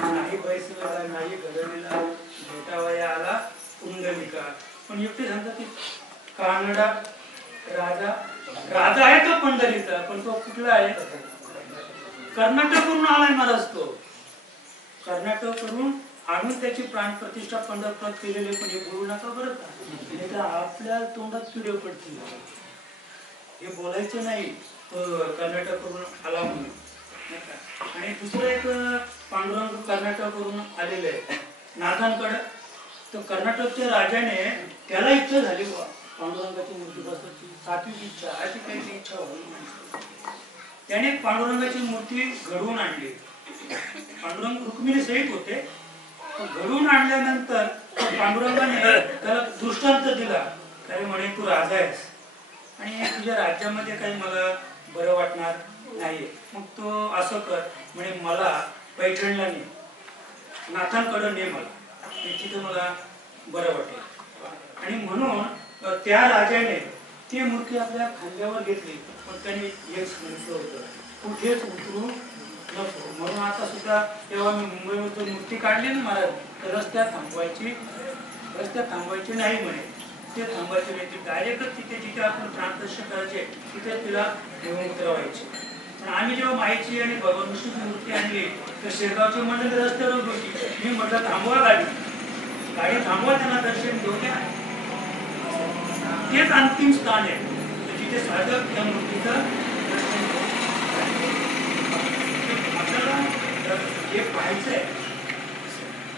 नाही बैसला नाही घडवलेला भेटावया आला कुंडलिका. पण एकटे सांगतात की कानडा राजा आहे तो पंढरीचा, पण तो कुठला आहे, कर्नाटकवरून आलाय महाराज. तो कर्नाटकवरून आणून त्याची प्राण प्रतिष्ठा पंढरपुरात केलेली. पण हे बोलू नका बरं का, नाही तर आपल्या तोंडात किडे पडतील. हे बोलायचं नाही कर्नाटकवरून आला म्हणून. आणि दुसरं एक पांडुरंग कर्नाटकवरून आलेले आहे नाथांकडे. तर कर्नाटकच्या राजाने त्याला इच्छा झाली पांडुरंगाची मूर्ती बसवायची, सात्विक इच्छा, अशी काही इच्छा होती. त्याने पांडुरंगाची मूर्ती घडवून आणली. पांडुरंग रुक्मिणी सहित होते. घडवून आणल्यानंतर पांडुरंगाने त्याला दृष्टांत दिला, कारण म्हणे तू राजा आहेस आणि तुझ्या राज्यामध्ये काही मला बरं वाटणार नाही. मग तो असं कर म्हणे, मला पैठणला ने, नाथांकडे ने, मला तिथं मला बरं वाटेल. आणि म्हणून त्या राजाने ती मूर्ती आपल्या खांद्यावर घेतली. पण त्याने एक सांगितलं होतं, कुठेच उतरू नको. म्हणून आता सुद्धा तेव्हा मी मुंबईमधून मूर्ती काढली ना महाराज, तर रस्त्यात थांबवायची नाही म्हणे. ते थांबवायचे नाही, ती डायरेक्टच तिथे जी जिथे आपण प्राणप्रतिष्ठा करायचे तिथे तिला घेऊन उतरवायचे. पण आम्ही जेव्हा माईची आणि भगवान विष्णूची मूर्ती आणली तर शेगावची मंडळी रस्त्यावर उभी होती. मी म्हटलं थांबवा गाडी थांबवा, त्यांना दर्शन घेऊ द्या. तेच अंतिम स्थान आहे जिथे साधक त्या मूर्तीचं दर्शन घेऊ. आपल्याला हे पाहायचंय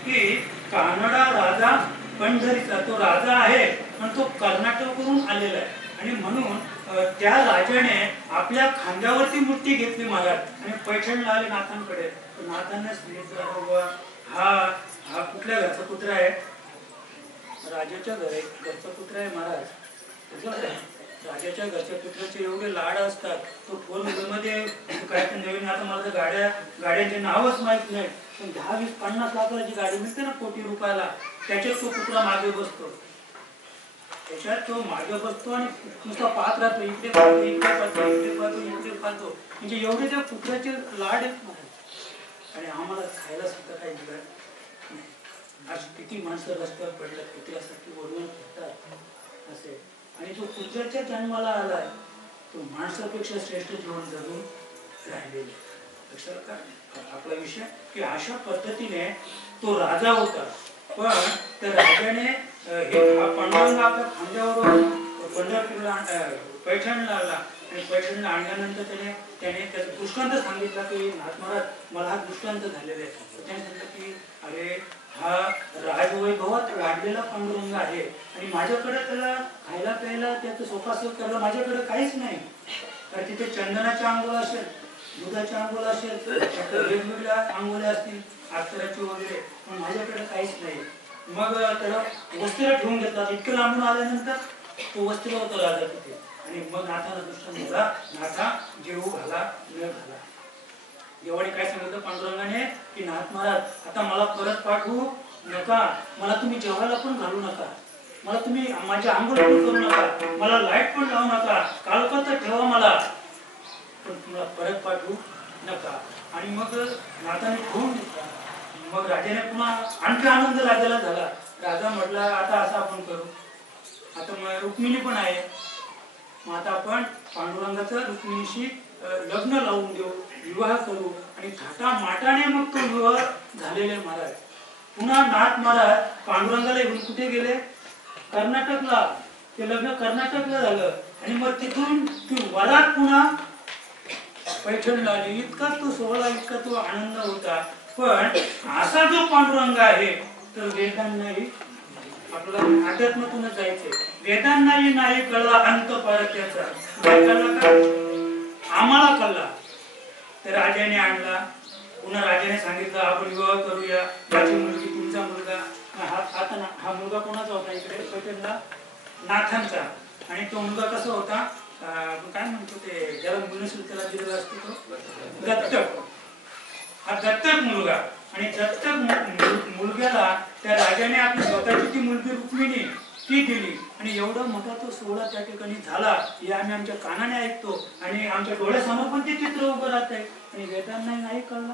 की कानडा राजा पंढरीचा तो राजा आहे पण तो कर्नाटकवरून आलेला आहे आणि म्हणून त्या राजाने आपल्या खांद्यावरती मूर्ती घेतली महाराज आणि पैठणला आले नाथांकडे. नाथांना सांगितलं हा कुठल्या घरचा कुत्रा आहे? राजाच्या घरचा कुत्रा आहे महाराज. राजाच्या घरच्या कुत्र्याचे एवढे लाड असतात. तो फोन मध्ये काय नवीन, आता मला तर गाड्यांचे नावच माहित नाही, पण 10, 20, 50 लाखाची गाडी मिळते ना कोटी रुपयाला, त्याच्यात तो कुत्रा मागे बसतो. त्याच्यात तो मागे बसतो आणि नुसता पाहत राहतो, इकडे पाहतो इकडे पाहतो इकडे पाहतो इकडे पाहतो. म्हणजे एवढे त्या कुत्र्याचे लाड आहेत महाराज. आणि आम्हाला खायला सुद्धा काही मिळत नाही. आज किती माणसं रस्त्यावर पडल्यात, कुत्र्यासाठी ओढून फिरतात असे. आणि तो कुत्र्याच्या जन्माला आलाय तो माणसापेक्षा श्रेष्ठ जीवन जगून राहिलेले. लक्षात का आपला विषय की अशा पद्धतीने तो राजा होता. पण त्या राजाने हे पांडुरंग आपल्या खांद्यावर पंढरपूरला पैठणला आला आणि पैठणला आणल्यानंतर त्याने त्याचा दृष्टांत सांगितला की नाथ महाराज मला हा दृष्टांत झालेला आहे. त्याने सांगितलं की अरे हा राजवैभवात वाढलेला पांडुरंग आहे आणि माझ्याकडे त्याला खायला प्यायला त्याचं सोपासोप करायला माझ्याकडे काहीच नाही. तर तिथे चंदनाच्या आंघोळ असेल, दुधाच्या आंघोळ असेल, वेगवेगळ्या आंघोळ्या असतील अत्तराची वगैरे, पण माझ्याकडे काहीच नाही. मग त्याला वस्त्र ठेवून घेतला. इतकं लांबून आल्यानंतर तो वस्त्र होता राजा तिथे. आणि मग नाथाला दृष्टांत दिला, नाथा जेवू घाला न घाला. एवढे काय सांगितलं पांडुरंगाने की नाथ महाराज आता मला परत पाठवू नका, मला तुम्ही जेवायला पण घालू नका, मला तुम्ही माझ्या आंघोळ पण करू नका, मला लाईट पण लावू नका, कालकत्ता ठेवा मला, पण तुम्हाला परत पाठवू नका. आणि मग नाथाने ठेवून घेतला. मग राजाने पुन्हा आणखी आनंद राजाला झाला. राजा म्हटला आता असं आपण करू, आता मग रुक्मिणी पण आहे, मग आता आपण पांडुरंगाचं रुक्मिणीशी लग्न लावून देऊ, विवाह करू. आणि थाटामाटाने मग तो विवाह झालेले महाराज. पुन्हा नाथ महाराज पांडुरंगाला घेऊन कुठे गेले? कर्नाटकला. ते लग्न कर्नाटकला झालं आणि मग तिथून ती वरात पुन्हा पैठणला आली. इतका तो सोहळा, इतका तो आनंद होता. पण असा जो पांडुरंग आहे तर वेदांनाही आपल्याला अध्यात्मातूनच जायचंय. वेदांनाही नाही कळला अंत परत्याचा. काय कळला का? आम्हाला कळला. तर राजाने आणला. पुन्हा राजाने सांगितलं आपण विवाह करूया, याची मुलगी तुमचा मुलगा. हा मुलगा कोणाचा होता इकडे पैठणला? नाथांचा. आणि तो मुलगा कसा होता? काय म्हणतो ते ज्याला मुलगी त्याला दिलेला असतो तो दत्तक. हा दत्तक मुलगा. आणि दत्तक मुलग्याला त्या राजाने आपली स्वतःची ती मुलगी रुक्मिणी ती दिली. आणि एवढा मोठा तो सोहळा त्या ठिकाणी झाला हे आम्ही आमच्या कानाने ऐकतो आणि आमच्या डोळ्यासमोर पण ते चित्र उभं राहत आहे. आणि वेदांना नाही कळला.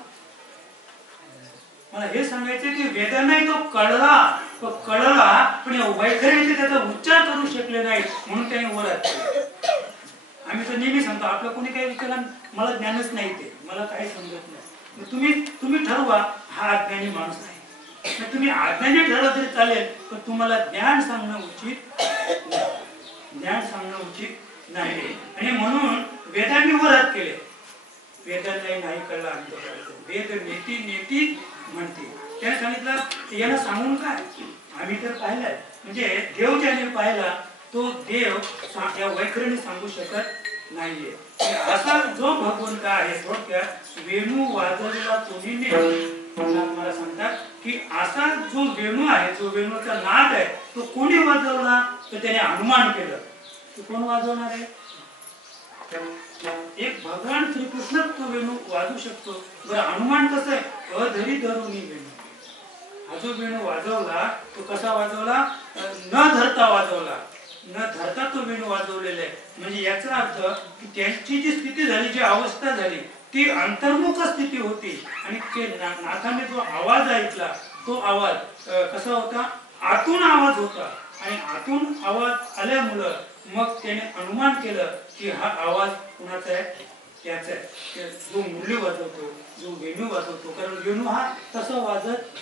मला हे सांगायचं की वेदांनाही तो कळला पण या वैखरीने त्याचा उच्चार करू शकले नाही म्हणून त्याने वरात केली. आम्ही तर नेहमी सांगतो आपलं कोणी काही विचारला मला ज्ञानच नाही, ते मला काही समजत नाही, तुम्ही ठरवा हा अज्ञानी माणूस आहे. तुम्ही अज्ञानी ठरवलं तरी चालेल पण तुम्हाला ज्ञान सांगणं उचित नाही. आणि म्हणून वेदांनी वरात केले. वेदांनाही नाही कळला अंत. वेद नेती म्हणते. त्याने सांगितलं याला सांगून काय, आम्ही तर पाहिलाय. म्हणजे देव ज्याने पाहिला तो देव या वैखरीने सांगू शकत नाहीये. असा जो भगवंत आहे थोडक्यात वेणू वाजवलेला कोणीने मला सांगतात की असा जो वेणू आहे, जो वेणूचा नाद आहे तो कोणी वाजवला तर त्याने अनुमान केलं. तो कोण वाजवणार आहे? एक भगवान श्रीकृष्ण तो वेणू वाजवू शकतो. बरं अनुमान कसं आहे? अधरी धरुनी वेणू. हा जो वेणू वाजवला तो कसा वाजवला? न धरता वाजवला. न धरता तो वेणू वाजवलेला आहे. म्हणजे याचा अर्थ की त्यांची जी स्थिती झाली, जी अवस्था झाली ती अंतर्मुख स्थिती होती. आणि ते नाथाने जो आवाज ऐकला तो आवाज कसा होता? आतून आवाज होता. आणि आतून आवाज आल्यामुळं मग त्याने अनुमान केलं की हा आवाज कुणाचा आहे, त्याचा आहे, जो मुरली वाजवतो, जो वेणू वाजवतो. कारण वेणू हा तसा वाजत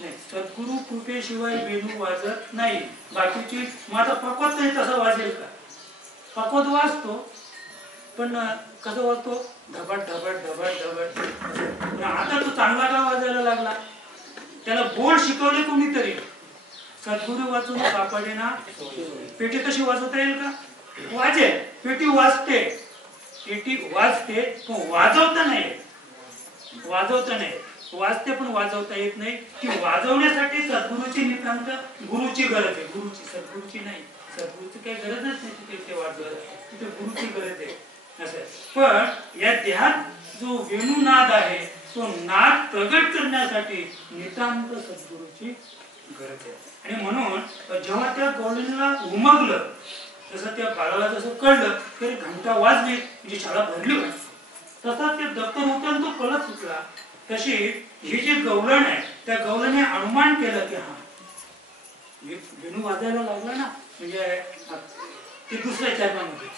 नाही, सद्गुरु कृपेशिवाय वेणू वाजत नाही. बाकीची माझा पकवत नाही तसा वाजेल का? पकवत वाजतो पण कसं वाजतो, धबड धबड धबड धबड. आता तो चांगला का वाजायला लागला? त्याला बोल शिकवले कोणीतरी. सद्गुरु वाचून सापडे ना पेटी. कशी वाजवता येईल का? वाजेल, पेटी वाजते, पेटी वाजते पण वाजवता नाही, वाजवता नाही. वाजते पण वाजवता येत नाही. ती वाजवण्यासाठी सद्गुरूची नितांत गुरुची गरज आहे, गुरुची, सद्गुरूची नाही. सद्गुरूची काही गरजच नाही तिथे ते वाजवायला, तिथे गुरुची गरज आहे असं. पण या देहात जो वेणुनाद आहे तो नाद प्रगट करण्यासाठी नितांत सद्गुरूची गरज आहे. आणि म्हणून जेव्हा त्या गवळणीला उमगलं, जसं त्या बाळाला जसं कळलं तरी घंटा वाजली म्हणजे शाळा भरली व्हायची, तसा ते दप्तर होतं तो कळत सुटला. तशी ही जी गवळण आहे त्या गवळणीने अनुमान केलं की हा वेणू वाजायला लागला ना म्हणजे ते दुसऱ्या चरणामध्ये